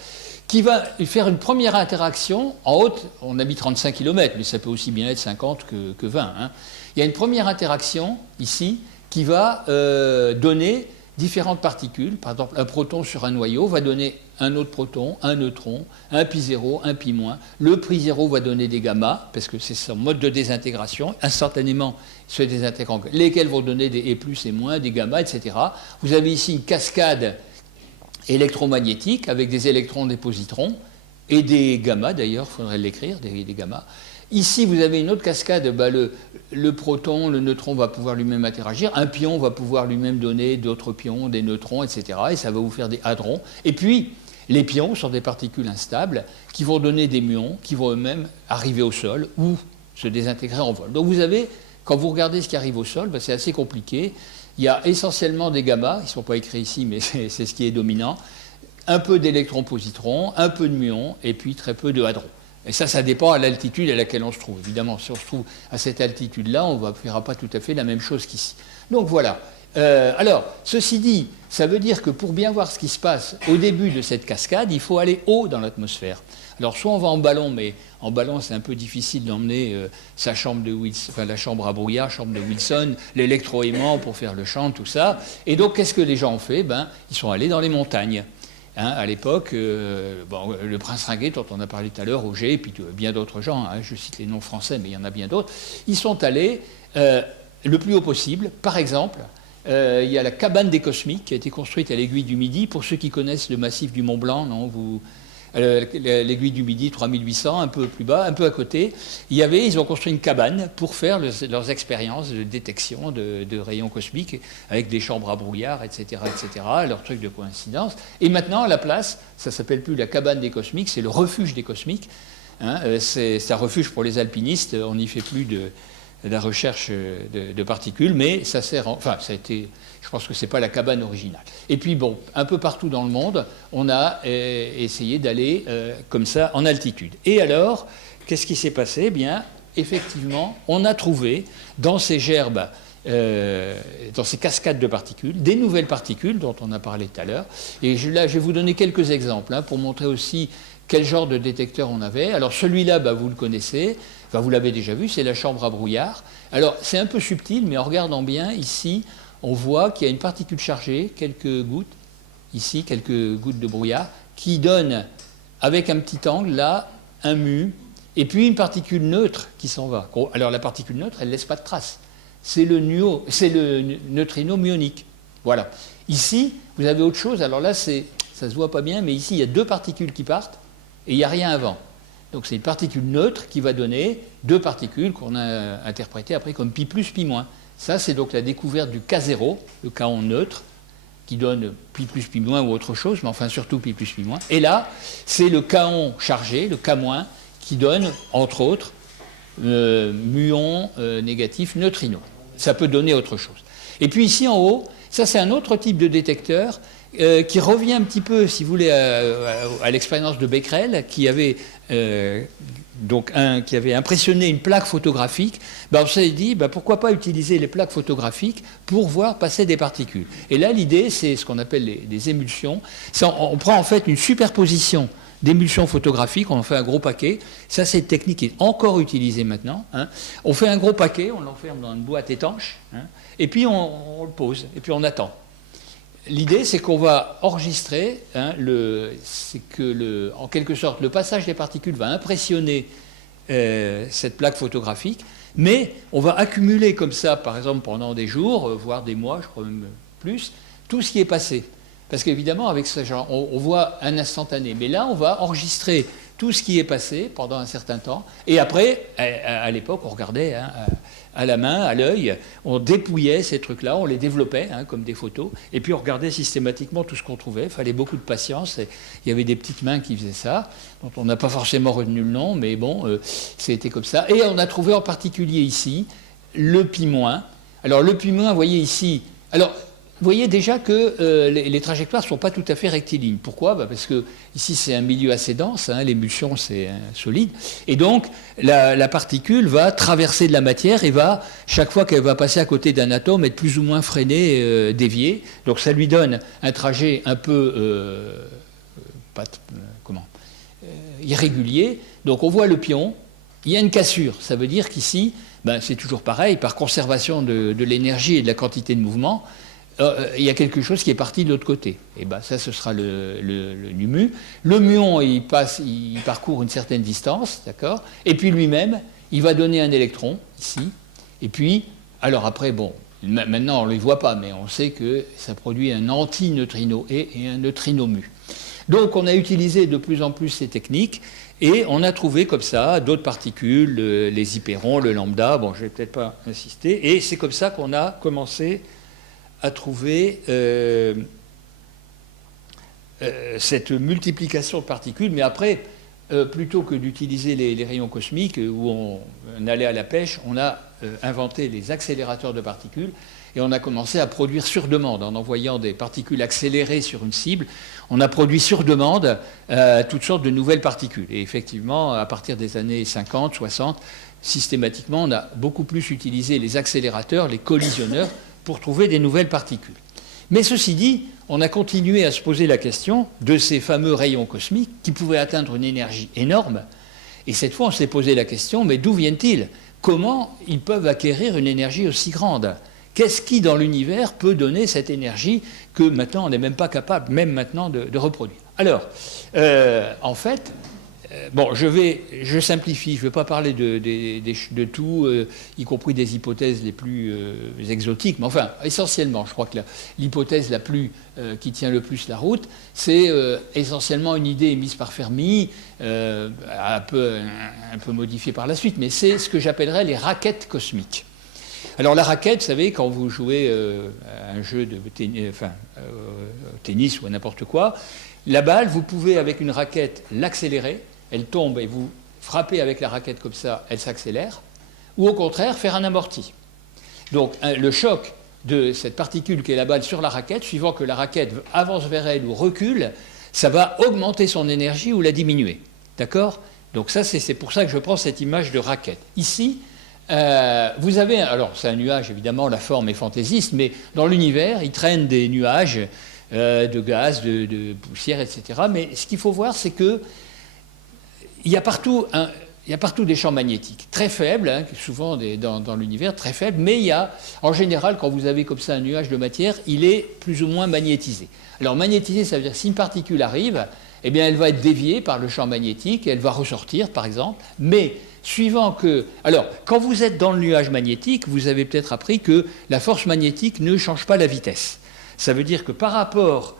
qui va faire une première interaction en haute, on a mis 35 km, mais ça peut aussi bien être 50 que 20. Il y a une première interaction ici qui va donner différentes particules. Par exemple, un proton sur un noyau va donner un autre proton, un neutron, un pi0, un pi-. Le pi0 va donner des gamma, parce que c'est son mode de désintégration. Instantanément, se désintégrant, lesquels vont donner des E plus et moins, des gamma, etc. Vous avez ici une cascade électromagnétique avec des électrons, des positrons et des gamma, d'ailleurs, il faudrait l'écrire, des gamma. Ici, vous avez une autre cascade, le proton, le neutron va pouvoir lui-même interagir, un pion va pouvoir lui-même donner d'autres pions, des neutrons, etc. Et ça va vous faire des hadrons. Et puis, les pions sont des particules instables qui vont donner des muons, qui vont eux-mêmes arriver au sol ou se désintégrer en vol. Donc vous avez, quand vous regardez ce qui arrive au sol, c'est assez compliqué. Il y a essentiellement des gamma, ils ne sont pas écrits ici, mais c'est ce qui est dominant, un peu d'électrons-positrons, un peu de muons, et puis très peu de hadrons. Et ça dépend à l'altitude à laquelle on se trouve. Évidemment, si on se trouve à cette altitude-là, on ne fera pas tout à fait la même chose qu'ici. Donc voilà. Alors, ceci dit, ça veut dire que pour bien voir ce qui se passe au début de cette cascade, il faut aller haut dans l'atmosphère. Alors, soit on va en ballon, mais en ballon, c'est un peu difficile d'emmener sa chambre de Wilson, enfin la chambre à brouillard, chambre de Wilson, l'électroaimant pour faire le chant, tout ça. Et donc, qu'est-ce que les gens ont fait ? Ils sont allés dans les montagnes. À l'époque, le prince Ringuet, dont on a parlé tout à l'heure, Auger, et puis bien d'autres gens, je cite les noms français, mais il y en a bien d'autres, ils sont allés le plus haut possible. Par exemple, il y a la cabane des Cosmiques qui a été construite à l'Aiguille du Midi. Pour ceux qui connaissent le massif du Mont Blanc, l'Aiguille du Midi, 3800, un peu plus bas, un peu à côté, ils ont construit une cabane pour faire leurs expériences de détection de rayons cosmiques avec des chambres à brouillard, etc., leur truc de coïncidence. Et maintenant, à la place, ça ne s'appelle plus la cabane des Cosmiques, c'est le refuge des Cosmiques. C'est un refuge pour les alpinistes, on n'y fait plus de la recherche de particules, mais ça sert, je pense que ce n'est pas la cabane originale. Et puis bon, un peu partout dans le monde, on a essayé d'aller comme ça en altitude. Et alors, qu'est-ce qui s'est passé ? Eh bien, effectivement, on a trouvé dans ces gerbes dans ces cascades de particules, des nouvelles particules dont on a parlé tout à l'heure. Et là, je vais vous donner quelques exemples pour montrer aussi quel genre de détecteur on avait. Alors celui-là, vous le connaissez, vous l'avez déjà vu, c'est la chambre à brouillard. Alors c'est un peu subtil, mais en regardant bien, ici, on voit qu'il y a une particule chargée, quelques gouttes, ici, quelques gouttes de brouillard, qui donne, avec un petit angle, là, un mu, et puis une particule neutre qui s'en va. Alors la particule neutre, elle ne laisse pas de trace. C'est le neutrino muonique. Voilà. Ici, vous avez autre chose. Alors là, ça ne se voit pas bien, mais ici, il y a deux particules qui partent et il n'y a rien avant. Donc c'est une particule neutre qui va donner deux particules qu'on a interprétées après comme pi plus, pi moins. Ça, c'est donc la découverte du K0, le kaon neutre, qui donne pi plus, pi moins ou autre chose, mais enfin surtout pi plus, pi moins. Et là, c'est le kaon chargé, le K moins, qui donne, entre autres, muon négatif neutrino. Ça peut donner autre chose. Et puis ici en haut, ça c'est un autre type de détecteur qui revient un petit peu, si vous voulez, à l'expérience de Becquerel, qui avait impressionné une plaque photographique. On s'est dit, pourquoi pas utiliser les plaques photographiques pour voir passer des particules. Et là, l'idée, c'est ce qu'on appelle des émulsions. On prend en fait une superposition d'émulsions photographiques, on en fait un gros paquet. Ça, c'est une technique qui est encore utilisée maintenant. On fait un gros paquet, on l'enferme dans une boîte étanche, et puis on le pose, et puis on attend. L'idée, c'est qu'on va enregistrer, en quelque sorte, le passage des particules va impressionner cette plaque photographique, mais on va accumuler comme ça, par exemple, pendant des jours, voire des mois, je crois même plus, tout ce qui est passé. Parce qu'évidemment, avec ce genre, on voit un instantané. Mais là, on va enregistrer tout ce qui est passé pendant un certain temps. Et après, à l'époque, on regardait à la main, à l'œil, on dépouillait ces trucs-là, on les développait comme des photos. Et puis, on regardait systématiquement tout ce qu'on trouvait. Il fallait beaucoup de patience. Et il y avait des petites mains qui faisaient ça, dont on n'a pas forcément retenu le nom, mais bon, c'était comme ça. Et on a trouvé en particulier ici le pi-. Alors, le pi-, vous voyez ici... Alors, vous voyez déjà que les trajectoires ne sont pas tout à fait rectilignes. Pourquoi ? Parce que ici, c'est un milieu assez dense, l'émulsion, c'est solide. Et donc, la particule va traverser de la matière et va, chaque fois qu'elle va passer à côté d'un atome, être plus ou moins freinée, déviée. Donc, ça lui donne un trajet un peu irrégulier. Donc, on voit le pion. Il y a une cassure. Ça veut dire qu'ici, c'est toujours pareil, par conservation de l'énergie et de la quantité de mouvement, il y a quelque chose qui est parti de l'autre côté. Et ça, ce sera le mu. Le muon, il parcourt une certaine distance, d'accord ? Et puis lui-même, il va donner un électron, ici. Et puis, alors après, maintenant on ne les voit pas, mais on sait que ça produit un antineutrino et un neutrino mu. Donc on a utilisé de plus en plus ces techniques, et on a trouvé comme ça d'autres particules, les hypérons, le lambda, je ne vais peut-être pas insister, et c'est comme ça qu'on a commencé à trouver cette multiplication de particules, mais après, plutôt que d'utiliser les rayons cosmiques où on allait à la pêche, on a inventé les accélérateurs de particules et on a commencé à produire sur demande. En envoyant des particules accélérées sur une cible, on a produit sur demande toutes sortes de nouvelles particules. Et effectivement, à partir des années 50, 60, systématiquement, on a beaucoup plus utilisé les accélérateurs, les collisionneurs, pour trouver des nouvelles particules. Mais ceci dit, on a continué à se poser la question de ces fameux rayons cosmiques qui pouvaient atteindre une énergie énorme. Et cette fois, on s'est posé la question, mais d'où viennent-ils ? Comment ils peuvent acquérir une énergie aussi grande ? Qu'est-ce qui, dans l'univers, peut donner cette énergie que maintenant, on n'est même pas capable, même maintenant, de reproduire ? Alors, en fait... je simplifie, je ne vais pas parler de tout, y compris des hypothèses les plus exotiques, mais enfin, essentiellement, je crois que l'hypothèse qui tient le plus la route, c'est essentiellement une idée émise par Fermi, un peu modifiée par la suite, mais c'est ce que j'appellerais les raquettes cosmiques. Alors la raquette, vous savez, quand vous jouez à un jeu de tennis ou à n'importe quoi, la balle, vous pouvez avec une raquette l'accélérer, elle tombe et vous frappez avec la raquette comme ça, elle s'accélère, ou au contraire, faire un amorti. Donc le choc de cette particule qui est la balle sur la raquette, suivant que la raquette avance vers elle ou recule, ça va augmenter son énergie ou la diminuer. D'accord ? Donc ça, c'est pour ça que je prends cette image de raquette. Ici, Vous avez, alors c'est un nuage évidemment, la forme est fantaisiste, mais dans l'univers, il traîne des nuages de gaz, de poussière, etc. Mais ce qu'il faut voir, c'est que il y a partout des champs magnétiques très faibles, hein, souvent dans l'univers très faibles, mais il y a, en général, quand vous avez comme ça un nuage de matière, il est plus ou moins magnétisé. Alors magnétisé, ça veut dire que si une particule arrive, eh bien elle va être déviée par le champ magnétique et elle va ressortir, par exemple, mais suivant que... Alors, quand vous êtes dans le nuage magnétique, vous avez peut-être appris que la force magnétique ne change pas la vitesse. Ça veut dire que par rapport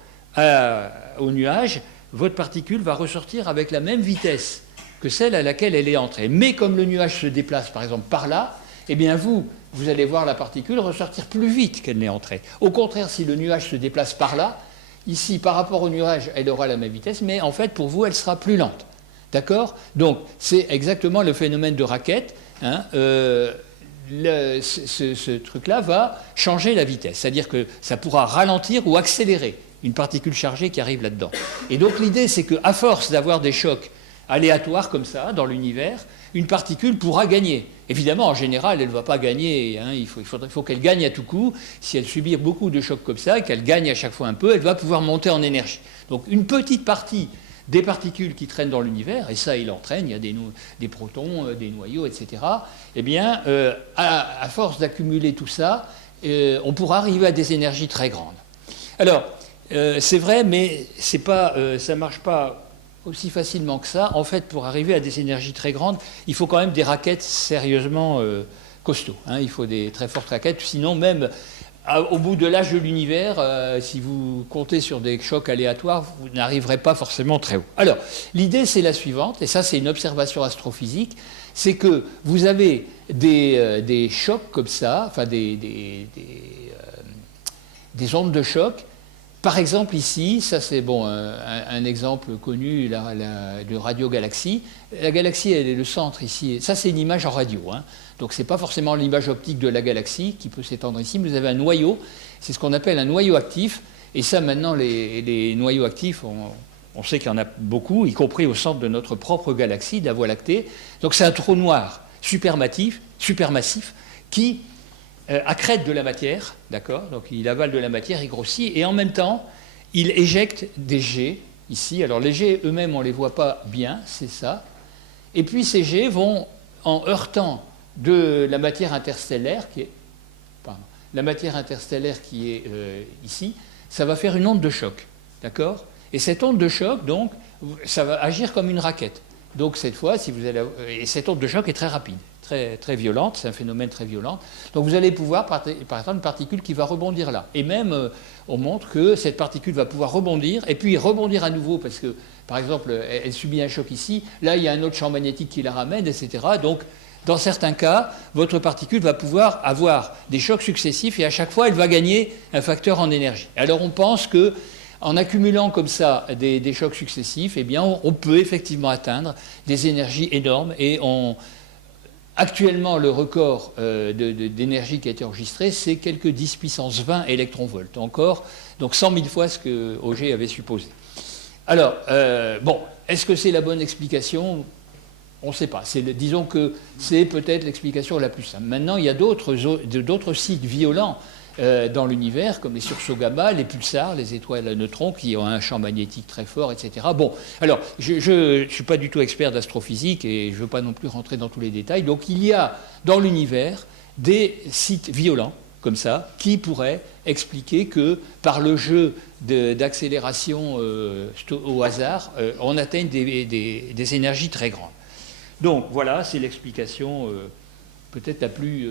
au nuage, votre particule va ressortir avec la même vitesse que celle à laquelle elle est entrée. Mais comme le nuage se déplace, par exemple, par là, eh bien vous allez voir la particule ressortir plus vite qu'elle n'est entrée. Au contraire, si le nuage se déplace par là, ici, par rapport au nuage, elle aura la même vitesse, mais en fait, pour vous, elle sera plus lente. D'accord? Donc, c'est exactement le phénomène de raquette. Hein, ce truc-là va changer la vitesse. C'est-à-dire que ça pourra ralentir ou accélérer une particule chargée qui arrive là-dedans. Et donc, l'idée, c'est qu'à force d'avoir des chocs aléatoires comme ça, dans l'univers, une particule pourra gagner. Évidemment, en général, elle ne va pas gagner. Hein, il faut qu'elle gagne à tout coup. Si elle subit beaucoup de chocs comme ça, et qu'elle gagne à chaque fois un peu, elle va pouvoir monter en énergie. Donc, une petite partie des particules qui traînent dans l'univers, et ça il entraîne, il y a des protons, des noyaux, etc., eh bien, à force d'accumuler tout ça, on pourra arriver à des énergies très grandes. Alors, c'est vrai, mais ça ne marche pas aussi facilement que ça. En fait, pour arriver à des énergies très grandes, il faut quand même des raquettes sérieusement costauds. Hein, il faut des très fortes raquettes, sinon même... Au bout de l'âge de l'univers, si vous comptez sur des chocs aléatoires, vous n'arriverez pas forcément très haut. Alors, l'idée, c'est la suivante, et ça, c'est une observation astrophysique, c'est que vous avez des chocs comme ça, enfin des ondes de choc. Par exemple, ici, ça c'est bon, un exemple connu de radiogalaxie. La galaxie, elle est le centre ici. Ça, c'est une image en radio. Hein. Donc, ce n'est pas forcément l'image optique de la galaxie qui peut s'étendre ici, mais vous avez un noyau. C'est ce qu'on appelle un noyau actif. Et ça, maintenant, les noyaux actifs, on sait qu'il y en a beaucoup, y compris au centre de notre propre galaxie, de la Voie lactée. Donc, c'est un trou noir supermassif, qui accrète de la matière, d'accord? Donc il avale de la matière, il grossit, et en même temps, il éjecte des jets, ici. Alors les jets eux-mêmes, on ne les voit pas bien, c'est ça. Et puis ces jets vont, en heurtant de la matière interstellaire, qui est ici, ça va faire une onde de choc, d'accord? Et cette onde de choc, donc, ça va agir comme une raquette. Donc cette fois, et cette onde de choc est très rapide. Très, très violente, c'est un phénomène très violent. Donc vous allez pouvoir, par exemple, une particule qui va rebondir là. Et même, on montre que cette particule va pouvoir rebondir, et puis rebondir à nouveau, parce que, par exemple, elle subit un choc ici, là, il y a un autre champ magnétique qui la ramène, etc. Donc, dans certains cas, votre particule va pouvoir avoir des chocs successifs, et à chaque fois, elle va gagner un facteur en énergie. Alors on pense que, en accumulant comme ça des chocs successifs, eh bien, on peut effectivement atteindre des énergies énormes, et actuellement, le record d'énergie qui a été enregistré, c'est quelques 10 puissance 20 électronvolts. Encore, donc 100 000 fois ce que Auger avait supposé. Alors, bon, est-ce que c'est la bonne explication? On ne sait pas. Disons que c'est peut-être l'explication la plus simple. Maintenant, il y a d'autres cycles violents dans l'univers, comme les sursauts gamma, les pulsars, les étoiles à neutrons, qui ont un champ magnétique très fort, etc. Bon, alors, je ne suis pas du tout expert d'astrophysique et je ne veux pas non plus rentrer dans tous les détails. Donc, il y a dans l'univers des sites violents, comme ça, qui pourraient expliquer que, par le jeu d'accélération au hasard, on atteigne des énergies très grandes. Donc, voilà, c'est l'explication peut-être la plus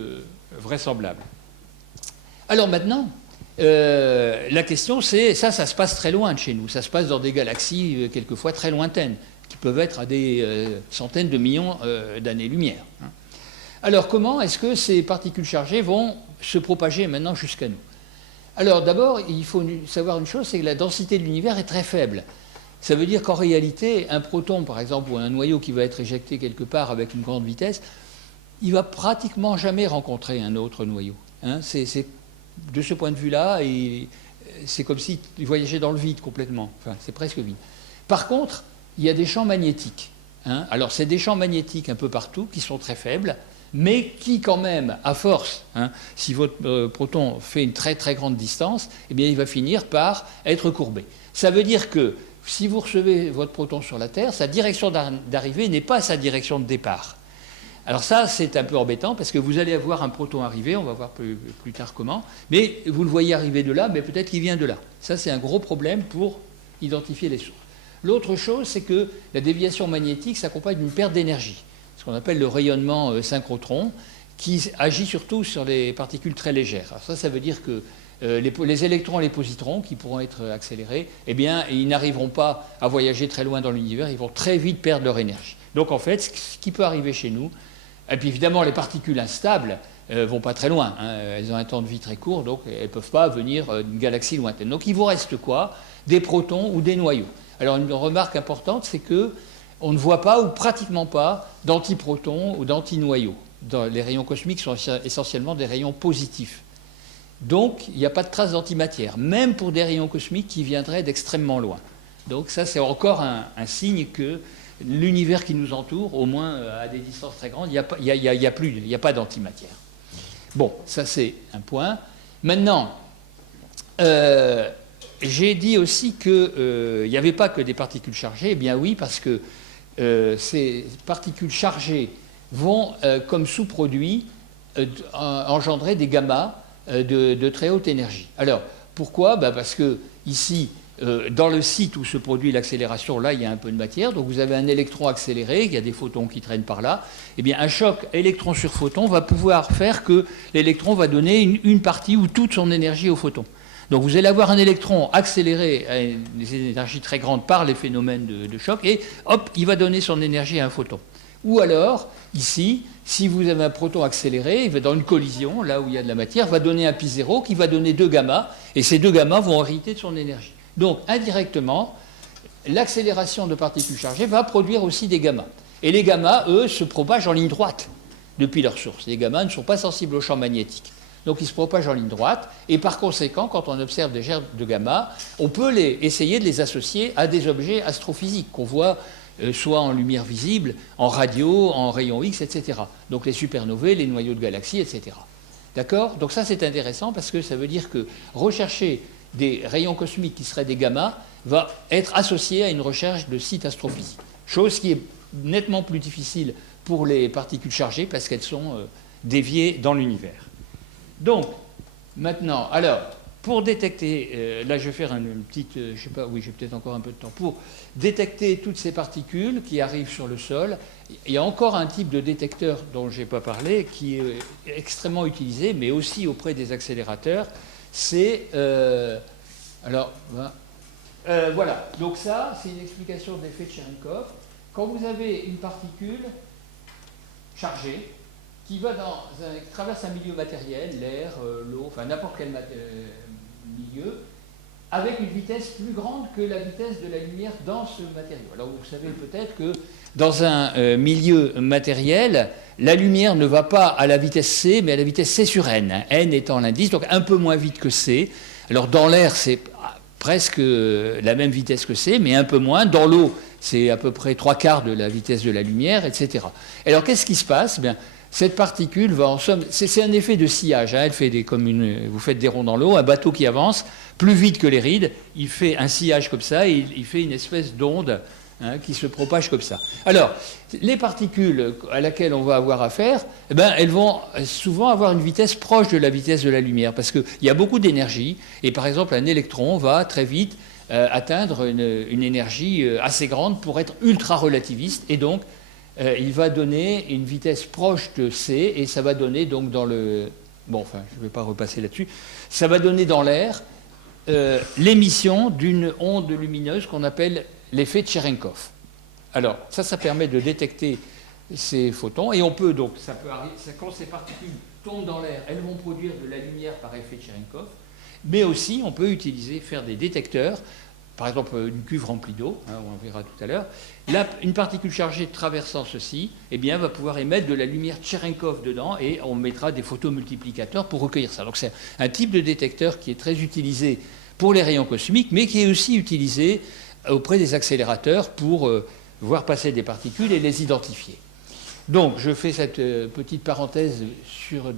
vraisemblable. Alors maintenant, la question c'est, ça se passe très loin de chez nous, ça se passe dans des galaxies quelquefois très lointaines, qui peuvent être à des centaines de millions d'années-lumière. Alors comment est-ce que ces particules chargées vont se propager maintenant jusqu'à nous? Alors d'abord, il faut savoir une chose, c'est que la densité de l'univers est très faible. Ça veut dire qu'en réalité, un proton par exemple, ou un noyau qui va être éjecté quelque part avec une grande vitesse, il ne va pratiquement jamais rencontrer un autre noyau. Hein, de ce point de vue-là, c'est comme s'il voyageait dans le vide complètement. Enfin, c'est presque vide. Par contre, il y a des champs magnétiques. Hein. Alors, c'est des champs magnétiques un peu partout qui sont très faibles. mais qui quand même, à force, hein, si votre proton fait une très très grande distance, eh bien il va finir par être courbé. Ça veut dire que si vous recevez votre proton sur la Terre, sa direction d'arrivée n'est pas sa direction de départ. Alors ça, c'est un peu embêtant parce que vous allez avoir un proton arrivé, on va voir plus tard comment, mais vous le voyez arriver de là, mais peut-être qu'il vient de là. Ça, c'est un gros problème pour identifier les sources. L'autre chose, c'est que la déviation magnétique s'accompagne d'une perte d'énergie, ce qu'on appelle le rayonnement synchrotron, qui agit surtout sur les particules très légères. Alors ça veut dire que les électrons et les positrons, qui pourront être accélérés, eh bien, ils n'arriveront pas à voyager très loin dans l'univers, ils vont très vite perdre leur énergie. Donc en fait, ce qui peut arriver chez nous, et puis évidemment, les particules instables ne vont pas très loin. Hein. Elles ont un temps de vie très court, donc elles ne peuvent pas venir d'une galaxie lointaine. Donc il vous reste quoi? Des protons ou des noyaux. Alors une remarque importante, c'est qu'on ne voit pas ou pratiquement pas d'antiprotons ou d'antinoyaux. Les rayons cosmiques sont essentiellement des rayons positifs. Donc il n'y a pas de trace d'antimatière, même pour des rayons cosmiques qui viendraient d'extrêmement loin. Donc ça, c'est encore un signe que l'univers qui nous entoure, au moins à des distances très grandes, il n'y a pas d'antimatière. Bon, ça c'est un point. Maintenant, j'ai dit aussi qu'il n'y avait pas que des particules chargées. Eh bien oui, parce que ces particules chargées vont, comme sous-produit, engendrer des gammas de très haute énergie. Alors, pourquoi? Parce que ici, dans le site où se produit l'accélération, là, il y a un peu de matière. Donc, vous avez un électron accéléré, il y a des photons qui traînent par là. Eh bien, un choc électron sur photon va pouvoir faire que l'électron va donner une partie ou toute son énergie au photon. Donc, vous allez avoir un électron accéléré à des énergies très grandes par les phénomènes de choc, et hop, il va donner son énergie à un photon. Ou alors, ici, si vous avez un proton accéléré, il va dans une collision, là où il y a de la matière, va donner un pi0 qui va donner 2 gamma, et ces 2 gamma vont hériter de son énergie. Donc, indirectement, l'accélération de particules chargées va produire aussi des gammas. Et les gammas, eux, se propagent en ligne droite depuis leur source. Les gammas ne sont pas sensibles au champ magnétique. Donc, ils se propagent en ligne droite. Et par conséquent, quand on observe des gerbes de gamma, on peut essayer de les associer à des objets astrophysiques qu'on voit soit en lumière visible, en radio, en rayons X, etc. Donc, les supernovae, les noyaux de galaxies, etc. D'accord? Donc, ça, c'est intéressant parce que ça veut dire que rechercher des rayons cosmiques qui seraient des gamma va être associé à une recherche de sites astrophysiques. Chose qui est nettement plus difficile pour les particules chargées parce qu'elles sont déviées dans l'univers. Donc, maintenant, alors, pour détecter, là je vais faire une petite, je sais pas, oui j'ai peut-être encore un peu de temps, pour détecter toutes ces particules qui arrivent sur le sol, il y a encore un type de détecteur dont je n'ai pas parlé, qui est extrêmement utilisé, mais aussi auprès des accélérateurs. C'est voilà, donc ça c'est une explication de l'effet de Cherenkov. Quand vous avez une particule chargée qui traverse un milieu matériel, l'air, l'eau, enfin n'importe quel milieu, avec une vitesse plus grande que la vitesse de la lumière dans ce matériau. Alors vous savez peut-être que dans un milieu matériel, la lumière ne va pas à la vitesse c, mais à la vitesse c sur n, n étant l'indice, donc un peu moins vite que c. Alors dans l'air, c'est presque la même vitesse que c, mais un peu moins. Dans l'eau, c'est à peu près 3/4 de la vitesse de la lumière, etc. Alors qu'est-ce qui se passe? Bien, cette particule va en somme, c'est un effet de sillage, hein, elle fait vous faites des ronds dans l'eau, un bateau qui avance plus vite que les rides, il fait un sillage comme ça, et il fait une espèce d'onde qui se propage comme ça. Alors, les particules à laquelle on va avoir affaire, eh ben, elles vont souvent avoir une vitesse proche de la vitesse de la lumière, parce qu'il y a beaucoup d'énergie, et par exemple, un électron va très vite atteindre une énergie assez grande pour être ultra-relativiste, et donc, il va donner une vitesse proche de c, et ça va donner donc dans le... Bon, enfin, je ne vais pas repasser là-dessus. Ça va donner dans l'air l'émission d'une onde lumineuse qu'on appelle l'effet de Cherenkov. Alors, ça permet de détecter ces photons, et on peut donc, ça peut arriver, quand ces particules tombent dans l'air, elles vont produire de la lumière par effet de Cherenkov, mais aussi on peut faire des détecteurs, par exemple une cuve remplie d'eau, on verra tout à l'heure. Là, une particule chargée traversant ceci, eh bien, va pouvoir émettre de la lumière Cherenkov dedans, et on mettra des photomultiplicateurs pour recueillir ça. Donc c'est un type de détecteur qui est très utilisé pour les rayons cosmiques, mais qui est aussi utilisé auprès des accélérateurs pour voir passer des particules et les identifier. Donc, je fais cette petite parenthèse sur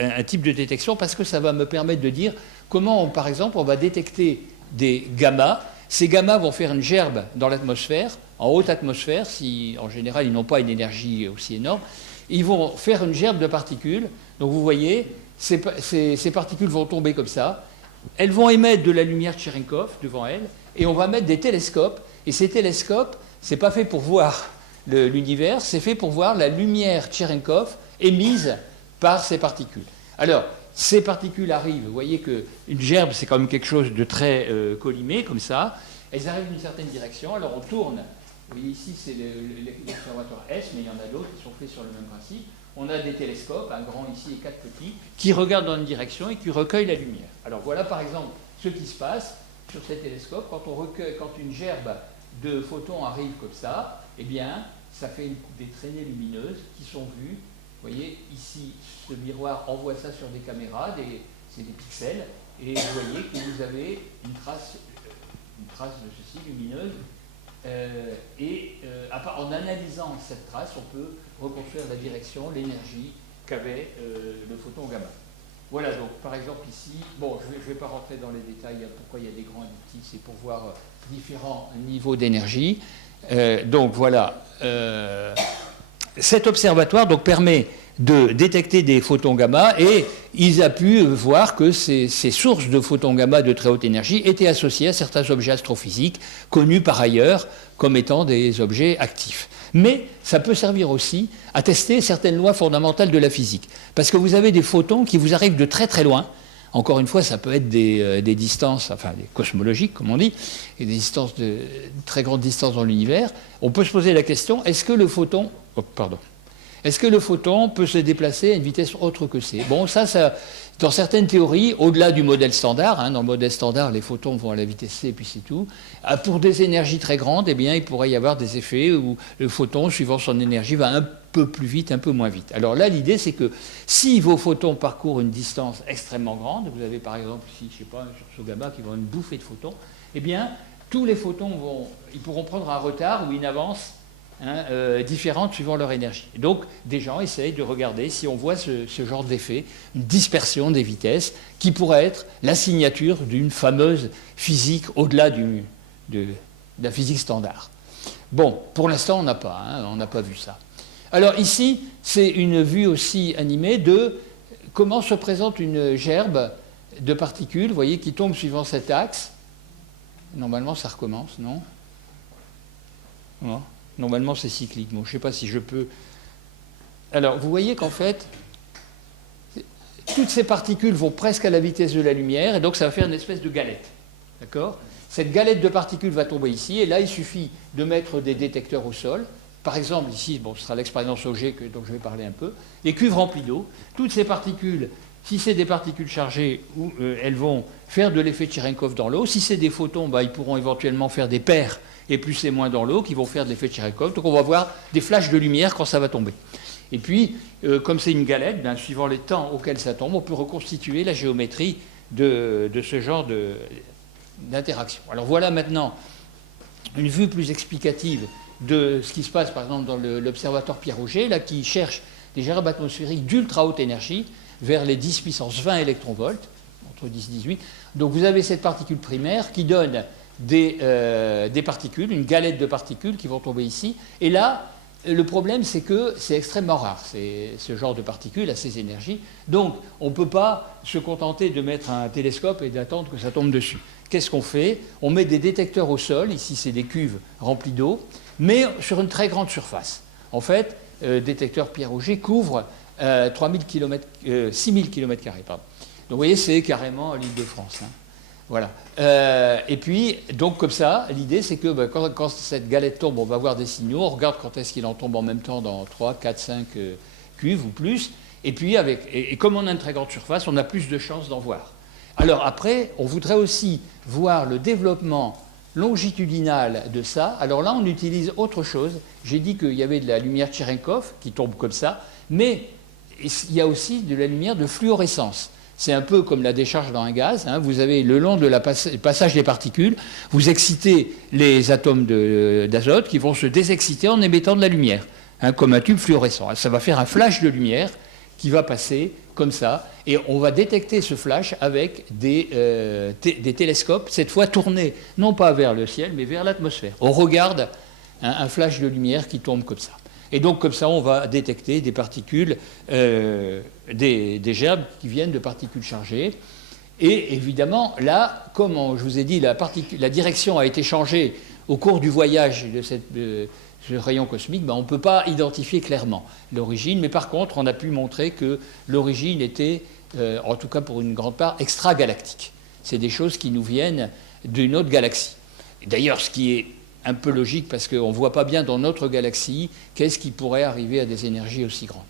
un type de détection parce que ça va me permettre de dire comment, par exemple, on va détecter des gammas. Ces gammas vont faire une gerbe dans l'atmosphère, en haute atmosphère, si en général ils n'ont pas une énergie aussi énorme. Ils vont faire une gerbe de particules. Donc vous voyez, ces particules vont tomber comme ça. Elles vont émettre de la lumière Cherenkov devant elles, et on va mettre des télescopes. Et ces télescopes, c'est pas fait pour voir l'univers, c'est fait pour voir la lumière Cherenkov émise par ces particules. Alors, ces particules arrivent, vous voyez qu'une gerbe, c'est quand même quelque chose de très collimé, comme ça. Elles arrivent d'une certaine direction, alors on tourne. Vous voyez ici, c'est l'observatoire S, mais il y en a d'autres qui sont faits sur le même principe. On a des télescopes, un grand ici et 4 petits, qui regardent dans une direction et qui recueillent la lumière. Alors voilà par exemple ce qui se passe sur ces télescopes. Quand une gerbe de photons arrive comme ça, eh bien, ça fait des traînées lumineuses qui sont vues. Vous voyez, ici, ce miroir envoie ça sur des caméras, c'est des pixels, et vous voyez que vous avez une trace de ceci, lumineuse, en analysant cette trace, on peut reconstruire la direction, l'énergie qu'avait le photon gamma. Voilà, donc par exemple ici, bon, je ne vais pas rentrer dans les détails, pourquoi il y a des grands et des petits, c'est pour voir différents niveaux d'énergie. Donc voilà, cet observatoire donc, permet de détecter des photons gamma et ils ont pu voir que ces sources de photons gamma de très haute énergie étaient associées à certains objets astrophysiques connus par ailleurs comme étant des objets actifs. Mais ça peut servir aussi à tester certaines lois fondamentales de la physique. Parce que vous avez des photons qui vous arrivent de très très loin. Encore une fois, ça peut être des distances, enfin des cosmologiques, comme on dit, et des distances de très grande distance dans l'univers. On peut se poser la question, est-ce que le photon peut se déplacer à une vitesse autre que c? Bon, ça, dans certaines théories, au-delà du modèle standard, dans le modèle standard, les photons vont à la vitesse c, et puis c'est tout. Pour des énergies très grandes, eh bien, il pourrait y avoir des effets où le photon, suivant son énergie, va un peu plus vite, un peu moins vite. Alors là, l'idée, c'est que si vos photons parcourent une distance extrêmement grande, vous avez par exemple ici, je ne sais pas, sur ce gamma qui va une bouffée de photons, eh bien, tous les photons ils pourront prendre un retard ou une avance différentes suivant leur énergie. Et donc, des gens essayent de regarder si on voit ce genre d'effet, une dispersion des vitesses, qui pourrait être la signature d'une fameuse physique au-delà de la physique standard. Bon, pour l'instant, on n'a pas vu ça. Alors ici, c'est une vue aussi animée de comment se présente une gerbe de particules, vous voyez, qui tombe suivant cet axe. Normalement, ça recommence, non? Non. Normalement, c'est cyclique. Bon, je ne sais pas si je peux... Alors, vous voyez qu'en fait, toutes ces particules vont presque à la vitesse de la lumière, et donc ça va faire une espèce de galette. D'accord? Cette galette de particules va tomber ici, et là, il suffit de mettre des détecteurs au sol. Par exemple, ici, bon, ce sera l'expérience Auger dont je vais parler un peu, les cuves remplies d'eau. Toutes ces particules, si c'est des particules chargées, elles vont faire de l'effet Cherenkov dans l'eau. Si c'est des photons, ils pourront éventuellement faire des paires et plus et moins dans l'eau, qui vont faire de l'effet Cherenkov. Donc on va voir des flashs de lumière quand ça va tomber. Et puis, comme c'est une galette, suivant les temps auxquels ça tombe, on peut reconstituer la géométrie de ce genre d'interaction. Alors voilà maintenant une vue plus explicative de ce qui se passe, par exemple, dans l'observatoire Pierre-Auger, là, qui cherche des gerbes atmosphériques d'ultra haute énergie vers les 10 puissance 20 électronvolts, entre 10 et 18. Donc vous avez cette particule primaire qui donne des particules, une galette de particules qui vont tomber ici. Et là, le problème, c'est que c'est extrêmement rare, ce genre de particules à ces énergies. Donc, on ne peut pas se contenter de mettre un télescope et d'attendre que ça tombe dessus. Qu'est-ce qu'on fait? On met des détecteurs au sol, ici c'est des cuves remplies d'eau, mais sur une très grande surface. En fait, détecteur Pierre-Auger couvre 6000 km². Donc, vous voyez, c'est carrément l'île de France. Voilà. Et puis, donc comme ça, l'idée c'est que quand cette galette tombe, on va voir des signaux, on regarde quand est-ce qu'il en tombe en même temps dans 3, 4, 5 cuves ou plus, et puis comme on a une très grande surface, on a plus de chances d'en voir. Alors après, on voudrait aussi voir le développement longitudinal de ça. Alors là, on utilise autre chose. J'ai dit qu'il y avait de la lumière Cherenkov qui tombe comme ça, mais il y a aussi de la lumière de fluorescence. C'est un peu comme la décharge dans un gaz. Vous avez le long de passage des particules, vous excitez les atomes d'azote qui vont se désexciter en émettant de la lumière. hein, comme un tube fluorescent. Ça va faire un flash de lumière qui va passer comme ça, et on va détecter ce flash avec des télescopes, cette fois tournés non pas vers le ciel, mais vers l'atmosphère. On regarde un flash de lumière qui tombe comme ça. Et donc comme ça, on va détecter des particules, des gerbes qui viennent de particules chargées. Et évidemment, là, comme je vous ai dit, la direction a été changée au cours du voyage de ce rayon cosmique, on ne peut pas identifier clairement l'origine, mais par contre, on a pu montrer que l'origine était, en tout cas pour une grande part, extragalactique. C'est des choses qui nous viennent d'une autre galaxie. D'ailleurs, ce qui est un peu logique, parce qu'on ne voit pas bien dans notre galaxie qu'est-ce qui pourrait arriver à des énergies aussi grandes.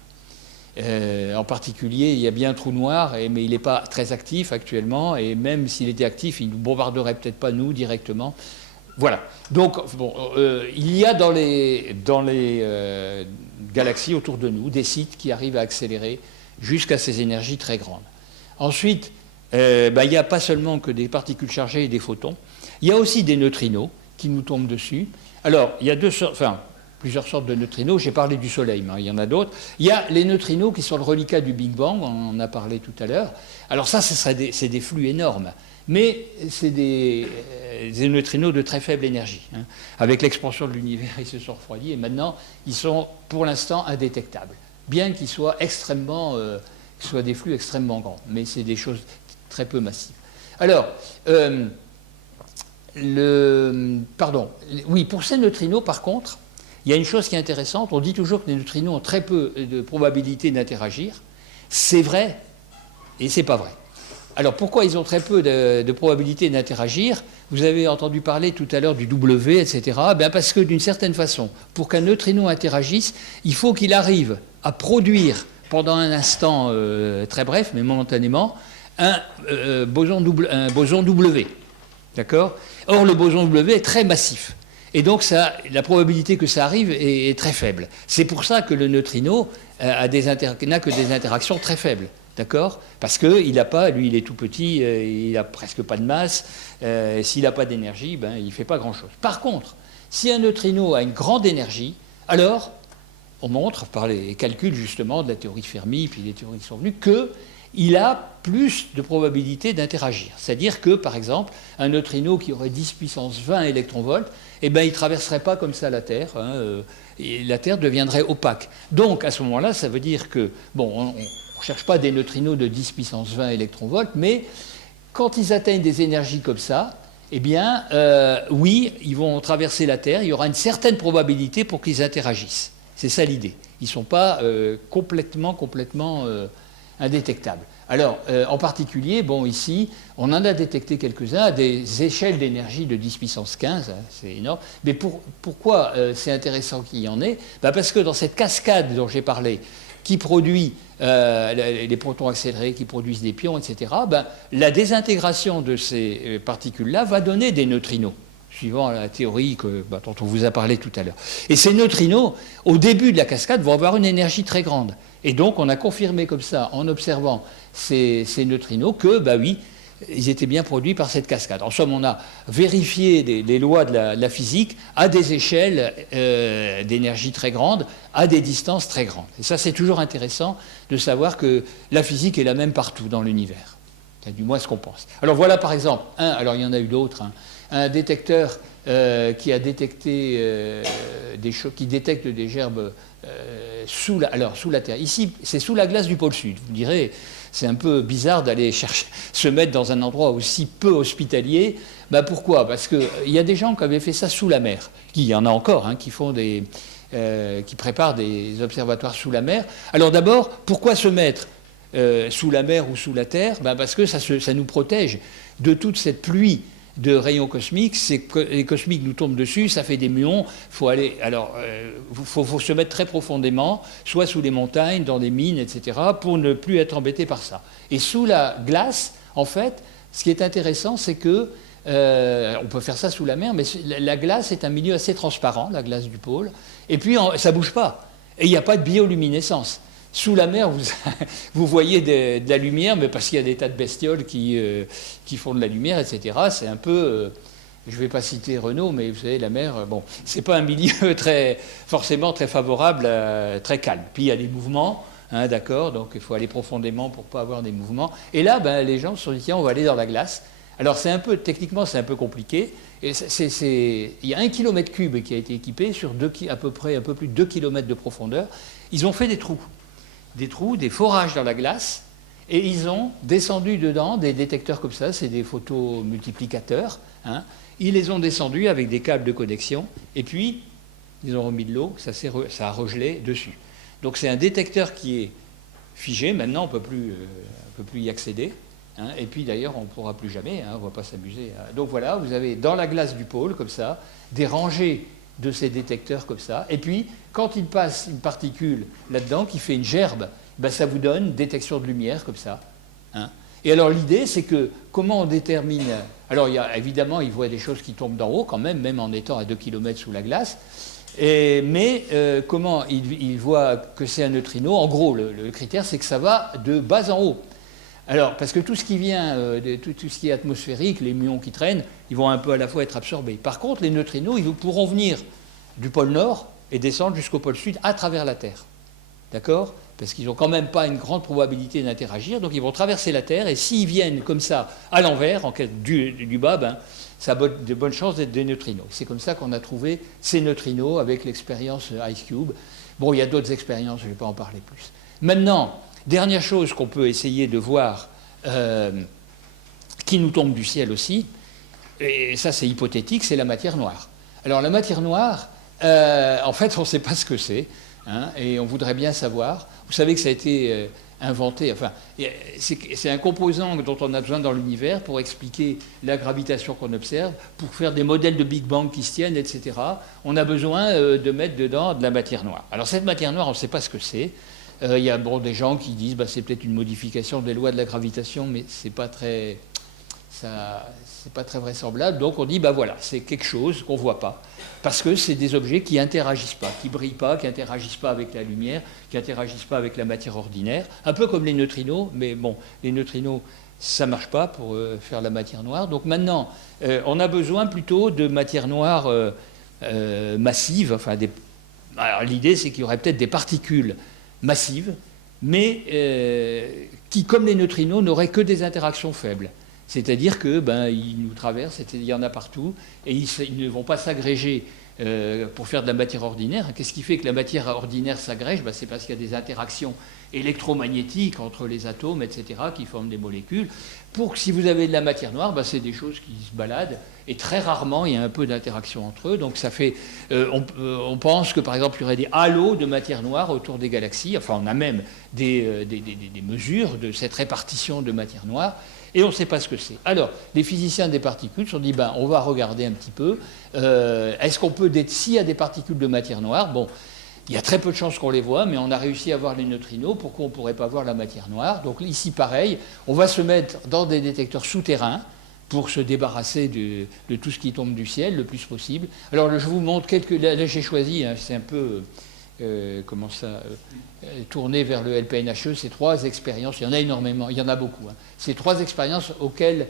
En particulier, il y a bien un trou noir, mais il n'est pas très actif actuellement, et même s'il était actif, il ne nous bombarderait peut-être pas nous directement. Voilà. Donc, il y a dans les galaxies autour de nous des sites qui arrivent à accélérer jusqu'à ces énergies très grandes. Ensuite, il n'y a pas seulement que des particules chargées et des photons, il y a aussi des neutrinos qui nous tombent dessus. Alors, il y a plusieurs sortes de neutrinos. J'ai parlé du Soleil, mais il y en a d'autres. Il y a les neutrinos qui sont le reliquat du Big Bang, on en a parlé tout à l'heure. Alors ça, c'est des flux énormes, mais c'est des neutrinos de très faible énergie. Hein. Avec l'expansion de l'univers, ils se sont refroidis, et maintenant, ils sont pour l'instant indétectables, bien qu'ils soient des flux extrêmement grands, mais c'est des choses très peu massives. Alors, pour ces neutrinos, par contre, il y a une chose qui est intéressante. On dit toujours que les neutrinos ont très peu de probabilité d'interagir. C'est vrai et c'est pas vrai. Alors pourquoi ils ont très peu de probabilité d'interagir? Vous avez entendu parler tout à l'heure du W, etc. Parce que d'une certaine façon, pour qu'un neutrino interagisse, il faut qu'il arrive à produire pendant un instant très bref, mais momentanément, un boson W. D'accord? Or, le boson W est très massif. Et donc, la probabilité que ça arrive est très faible. C'est pour ça que le neutrino n'a que des interactions très faibles. D'accord? Parce qu'il n'a pas, lui, il est tout petit, il n'a presque pas de masse. S'il n'a pas d'énergie, il ne fait pas grand-chose. Par contre, si un neutrino a une grande énergie, alors, on montre, par les calculs justement de la théorie de Fermi, puis les théories qui sont venues, qu'il a plus de probabilité d'interagir. C'est-à-dire que, par exemple, un neutrino qui aurait 10 puissance 20 électronvolts, il ne traverserait pas comme ça la Terre, et la Terre deviendrait opaque. Donc, à ce moment-là, ça veut dire que, on ne cherche pas des neutrinos de 10 puissance 20 électronvolts, mais quand ils atteignent des énergies comme ça, oui, ils vont traverser la Terre, il y aura une certaine probabilité pour qu'ils interagissent. C'est ça l'idée. Ils ne sont pas complètement indétectables. Alors, en particulier, ici, on en a détecté quelques-uns à des échelles d'énergie de 10 puissance 15, hein, c'est énorme. Mais pourquoi c'est intéressant qu'il y en ait? Parce que dans cette cascade dont j'ai parlé, qui produit les protons accélérés, qui produisent des pions, etc., la désintégration de ces particules-là va donner des neutrinos, suivant la théorie dont on vous a parlé tout à l'heure. Et ces neutrinos, au début de la cascade, vont avoir une énergie très grande. Et donc, on a confirmé comme ça, en observant ces neutrinos, que, oui, ils étaient bien produits par cette cascade. En somme, on a vérifié les lois de la physique à des échelles d'énergie très grandes, à des distances très grandes. Et ça, c'est toujours intéressant de savoir que la physique est la même partout dans l'univers. C'est du moins ce qu'on pense. Alors voilà, par exemple, alors il y en a eu d'autres, un détecteur qui a détecté qui détecte des gerbes sous la Terre. Ici, c'est sous la glace du pôle Sud. Vous me direz, c'est un peu bizarre d'aller se mettre dans un endroit aussi peu hospitalier. Pourquoi? Parce qu'il y a des gens qui avaient fait ça sous la mer. Il y en a encore, qui préparent des observatoires sous la mer. Alors d'abord, pourquoi se mettre sous la mer ou sous la Terre? Parce que ça nous protège de toute cette pluie de rayons cosmiques. Les cosmiques nous tombent dessus, ça fait des muons. Faut se mettre très profondément, soit sous les montagnes, dans des mines, etc., pour ne plus être embêté par ça. Et sous la glace, en fait, ce qui est intéressant, c'est que on peut faire ça sous la mer, mais la glace est un milieu assez transparent, la glace du pôle, et puis ça ne bouge pas. Et il n'y a pas de bioluminescence. Sous la mer, vous voyez de la lumière, mais parce qu'il y a des tas de bestioles qui font de la lumière, etc. C'est un peu je ne vais pas citer Renault, mais vous savez, la mer, bon, c'est pas un milieu forcément très favorable, très calme. Puis il y a des mouvements, hein, d'accord, donc il faut aller profondément pour ne pas avoir des mouvements. Et là, ben, les gens se sont dit, tiens, on va aller dans la glace. Alors techniquement, c'est un peu compliqué. Et il y a 1 km3 qui a été équipé sur à peu près un peu plus de 2 km de profondeur. Ils ont fait des trous, des forages dans la glace, et ils ont descendu dedans des détecteurs comme ça, c'est des photomultiplicateurs, hein. Ils les ont descendus avec des câbles de connexion, et puis ils ont remis de l'eau, ça a regelé dessus. Donc c'est un détecteur qui est figé, maintenant on ne peut plus y accéder, hein, et puis d'ailleurs on ne pourra plus jamais, hein, on ne va pas s'amuser. Donc voilà, vous avez dans la glace du pôle, comme ça, des rangées de ces détecteurs comme ça, et puis quand il passe une particule là-dedans qui fait une gerbe, ben, ça vous donne une détection de lumière comme ça, hein. Et alors l'idée, c'est que comment on détermine... Alors évidemment, ils voient des choses qui tombent d'en haut quand même en étant à 2 km sous la glace. Mais comment ils voient que c'est un neutrino? En gros, le critère, c'est que ça va de bas en haut. Alors, parce que tout ce qui vient, tout ce qui est atmosphérique, les muons qui traînent, ils vont un peu à la fois être absorbés. Par contre, les neutrinos, ils pourront venir du pôle Nord et descendre jusqu'au pôle Sud à travers la Terre. D'accord? Parce qu'ils n'ont quand même pas une grande probabilité d'interagir, donc ils vont traverser la Terre, et s'ils viennent comme ça à l'envers, du bas, ben, ça a de bonnes chances d'être des neutrinos. C'est comme ça qu'on a trouvé ces neutrinos avec l'expérience IceCube. Bon, il y a d'autres expériences, je ne vais pas en parler plus. Maintenant, dernière chose qu'on peut essayer de voir, qui nous tombe du ciel aussi, et ça c'est hypothétique, c'est la matière noire. Alors la matière noire, en fait, on ne sait pas ce que c'est. Hein, et on voudrait bien savoir. Vous savez que ça a été inventé, enfin, c'est un composant dont on a besoin dans l'univers pour expliquer la gravitation qu'on observe, pour faire des modèles de Big Bang qui se tiennent, etc. On a besoin de mettre dedans de la matière noire. Alors cette matière noire, on ne sait pas ce que c'est. Il y a des gens qui disent que c'est peut-être une modification des lois de la gravitation, mais c'est pas très vraisemblable. Donc on dit, voilà, c'est quelque chose qu'on ne voit pas. Parce que c'est des objets qui n'interagissent pas, qui ne brillent pas, qui n'interagissent pas avec la lumière, qui n'interagissent pas avec la matière ordinaire. Un peu comme les neutrinos, mais bon, les neutrinos, ça ne marche pas pour faire la matière noire. Donc maintenant, on a besoin plutôt de matière noire massive. Enfin, alors l'idée, c'est qu'il y aurait peut-être des particules massives, mais qui, comme les neutrinos, n'auraient que des interactions faibles. C'est-à-dire qu'ils nous traversent, il y en a partout, et ils ne vont pas s'agréger pour faire de la matière ordinaire. Qu'est-ce qui fait que la matière ordinaire s'agrège? C'est parce qu'il y a des interactions électromagnétiques entre les atomes, etc., qui forment des molécules. Pour que si vous avez de la matière noire, c'est des choses qui se baladent, et très rarement il y a un peu d'interaction entre eux. Donc ça fait, on pense que par exemple il y aurait des halos de matière noire autour des galaxies. Enfin, on a même des mesures de cette répartition de matière noire. Et on ne sait pas ce que c'est. Alors, les physiciens des particules se sont dit, on va regarder un petit peu, est-ce qu'on peut, s'il y a des particules de matière noire, bon, il y a très peu de chances qu'on les voit, mais on a réussi à voir les neutrinos, pourquoi on ne pourrait pas voir la matière noire? Donc ici, pareil, on va se mettre dans des détecteurs souterrains pour se débarrasser de tout ce qui tombe du ciel le plus possible. Alors, je vous montre là j'ai choisi, hein, c'est un peu... tourner vers le LPNHE, ces 3 expériences, il y en a énormément, il y en a beaucoup, hein. Ces 3 expériences auxquelles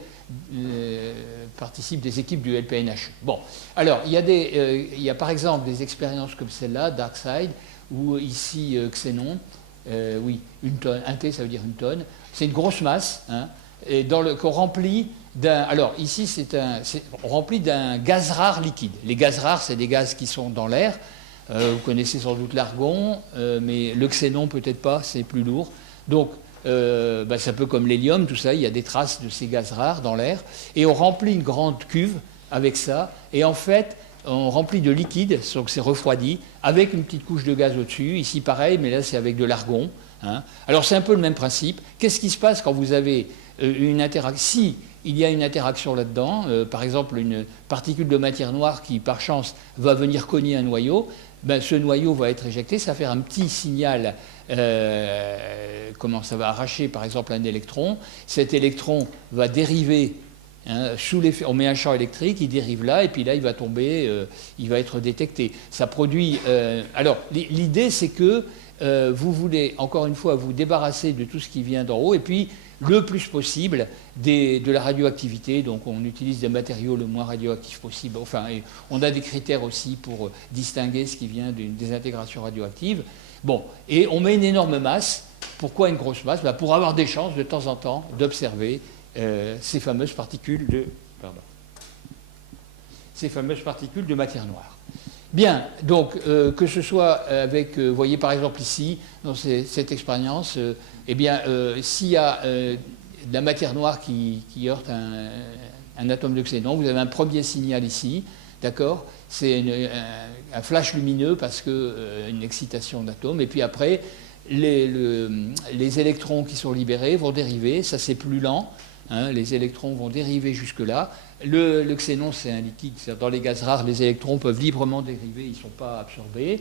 participent des équipes du LPNHE. Bon, alors, il y a par exemple des expériences comme celle-là, DarkSide, ou ici Xénon, oui, une tonne, 1 T ça veut dire une tonne, c'est une grosse masse, hein, et qu'on remplit d'un... Alors, ici, on remplit d'un gaz rare liquide. Les gaz rares, c'est des gaz qui sont dans l'air. Vous connaissez sans doute l'argon, mais le xénon peut-être pas, c'est plus lourd. Donc c'est un peu comme l'hélium, tout ça, il y a des traces de ces gaz rares dans l'air. Et on remplit une grande cuve avec ça, et en fait, on remplit de liquide, donc c'est refroidi, avec une petite couche de gaz au-dessus. Ici pareil, mais là c'est avec de l'argon. Hein. Alors c'est un peu le même principe. Qu'est-ce qui se passe quand vous avez une interaction? Si il y a une interaction là-dedans, par exemple une particule de matière noire qui par chance va venir cogner un noyau, ce noyau va être éjecté, ça va faire un petit signal, ça va arracher par exemple un électron. Cet électron va dériver, hein, on met un champ électrique, il dérive là, et puis là il va tomber, il va être détecté. Ça produit... alors l'idée c'est que vous voulez encore une fois vous débarrasser de tout ce qui vient d'en haut, et puis le plus possible de la radioactivité. Donc on utilise des matériaux le moins radioactifs possible. Enfin, et on a des critères aussi pour distinguer ce qui vient d'une désintégration radioactive. Bon, et on met une énorme masse. Pourquoi une grosse masse? Pour avoir des chances de temps en temps d'observer ces fameuses particules de matière noire. Bien, donc que ce soit avec, vous voyez par exemple ici, dans cette expérience, eh bien, s'il y a de la matière noire qui heurte un atome de xénon, vous avez un premier signal ici, d'accord? C'est un flash lumineux parce que une excitation d'atome, et puis après, les électrons qui sont libérés vont dériver, ça c'est plus lent, hein, les électrons vont dériver jusque-là. Le xénon, c'est un liquide. Dans les gaz rares, les électrons peuvent librement dériver, ils ne sont pas absorbés.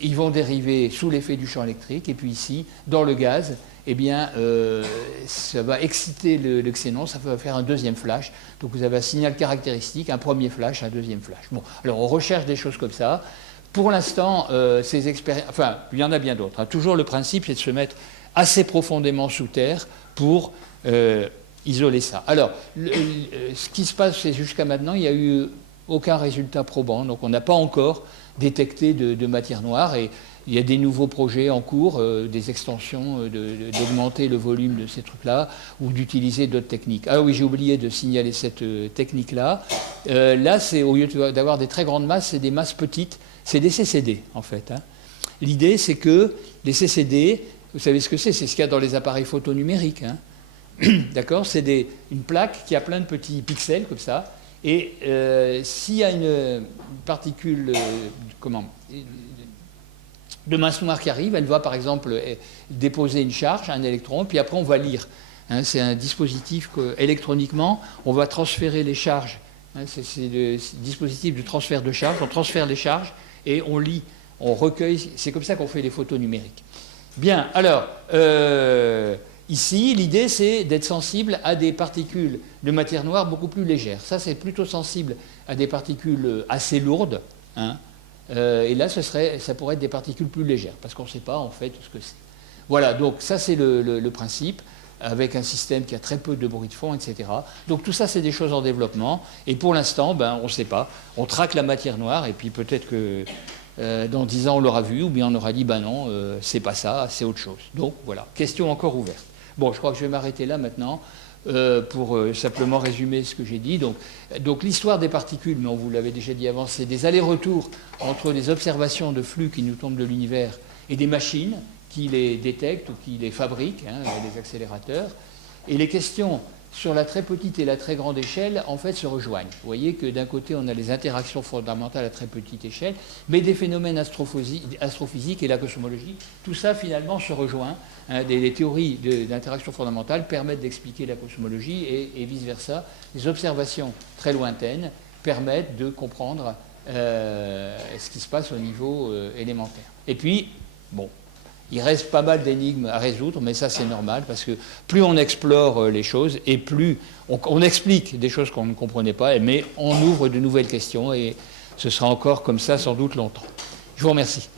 Ils vont dériver sous l'effet du champ électrique. Et puis ici, dans le gaz, eh bien, ça va exciter le xénon, ça va faire un deuxième flash. Donc vous avez un signal caractéristique, un premier flash, un deuxième flash. Bon, alors on recherche des choses comme ça. Pour l'instant, ces expériences... Enfin, il y en a bien d'autres. Hein. Toujours le principe, c'est de se mettre assez profondément sous terre pour... isoler ça. Alors, ce qui se passe, c'est jusqu'à maintenant, il n'y a eu aucun résultat probant, donc on n'a pas encore détecté de matière noire, et il y a des nouveaux projets en cours, des extensions, d'augmenter le volume de ces trucs-là, ou d'utiliser d'autres techniques. Ah oui, j'ai oublié de signaler cette technique-là. Là, c'est au lieu d'avoir des très grandes masses, c'est des masses petites, c'est des CCD, en fait. Hein. L'idée, c'est que les CCD, vous savez ce que c'est ce qu'il y a dans les appareils photo numériques, hein. D'accord? C'est une plaque qui a plein de petits pixels comme ça. Et s'il y a une particule de masse noire qui arrive, elle va par exemple déposer une charge, un électron, puis après on va lire. Hein, c'est un dispositif électroniquement, on va transférer les charges. Hein, c'est le dispositif de transfert de charge. On transfère les charges et on lit, on recueille. C'est comme ça qu'on fait les photos numériques. Bien, alors... ici, l'idée, c'est d'être sensible à des particules de matière noire beaucoup plus légères. Ça, c'est plutôt sensible à des particules assez lourdes. Hein. Et là, ça pourrait être des particules plus légères, parce qu'on ne sait pas, en fait, ce que c'est. Voilà, donc ça, c'est le principe, avec un système qui a très peu de bruit de fond, etc. Donc tout ça, c'est des choses en développement. Et pour l'instant, on ne sait pas. On traque la matière noire, et puis peut-être que... dans 10 ans, on l'aura vu, ou bien on aura dit, non, c'est pas ça, c'est autre chose. Donc voilà, question encore ouverte. Bon, je crois que je vais m'arrêter là maintenant pour simplement résumer ce que j'ai dit. Donc l'histoire des particules, mais on vous l'avait déjà dit avant, c'est des allers-retours entre les observations de flux qui nous tombent de l'univers et des machines qui les détectent ou qui les fabriquent, hein, les accélérateurs. Et les questions sur la très petite et la très grande échelle, en fait, se rejoignent. Vous voyez que d'un côté, on a les interactions fondamentales à très petite échelle, mais des phénomènes astrophysiques et la cosmologie, tout ça, finalement, se rejoint. Hein, les théories d'interaction fondamentale permettent d'expliquer la cosmologie et vice-versa. Les observations très lointaines permettent de comprendre ce qui se passe au niveau élémentaire. Et puis, bon... il reste pas mal d'énigmes à résoudre, mais ça c'est normal, parce que plus on explore les choses, et plus on explique des choses qu'on ne comprenait pas, mais on ouvre de nouvelles questions, et ce sera encore comme ça sans doute longtemps. Je vous remercie.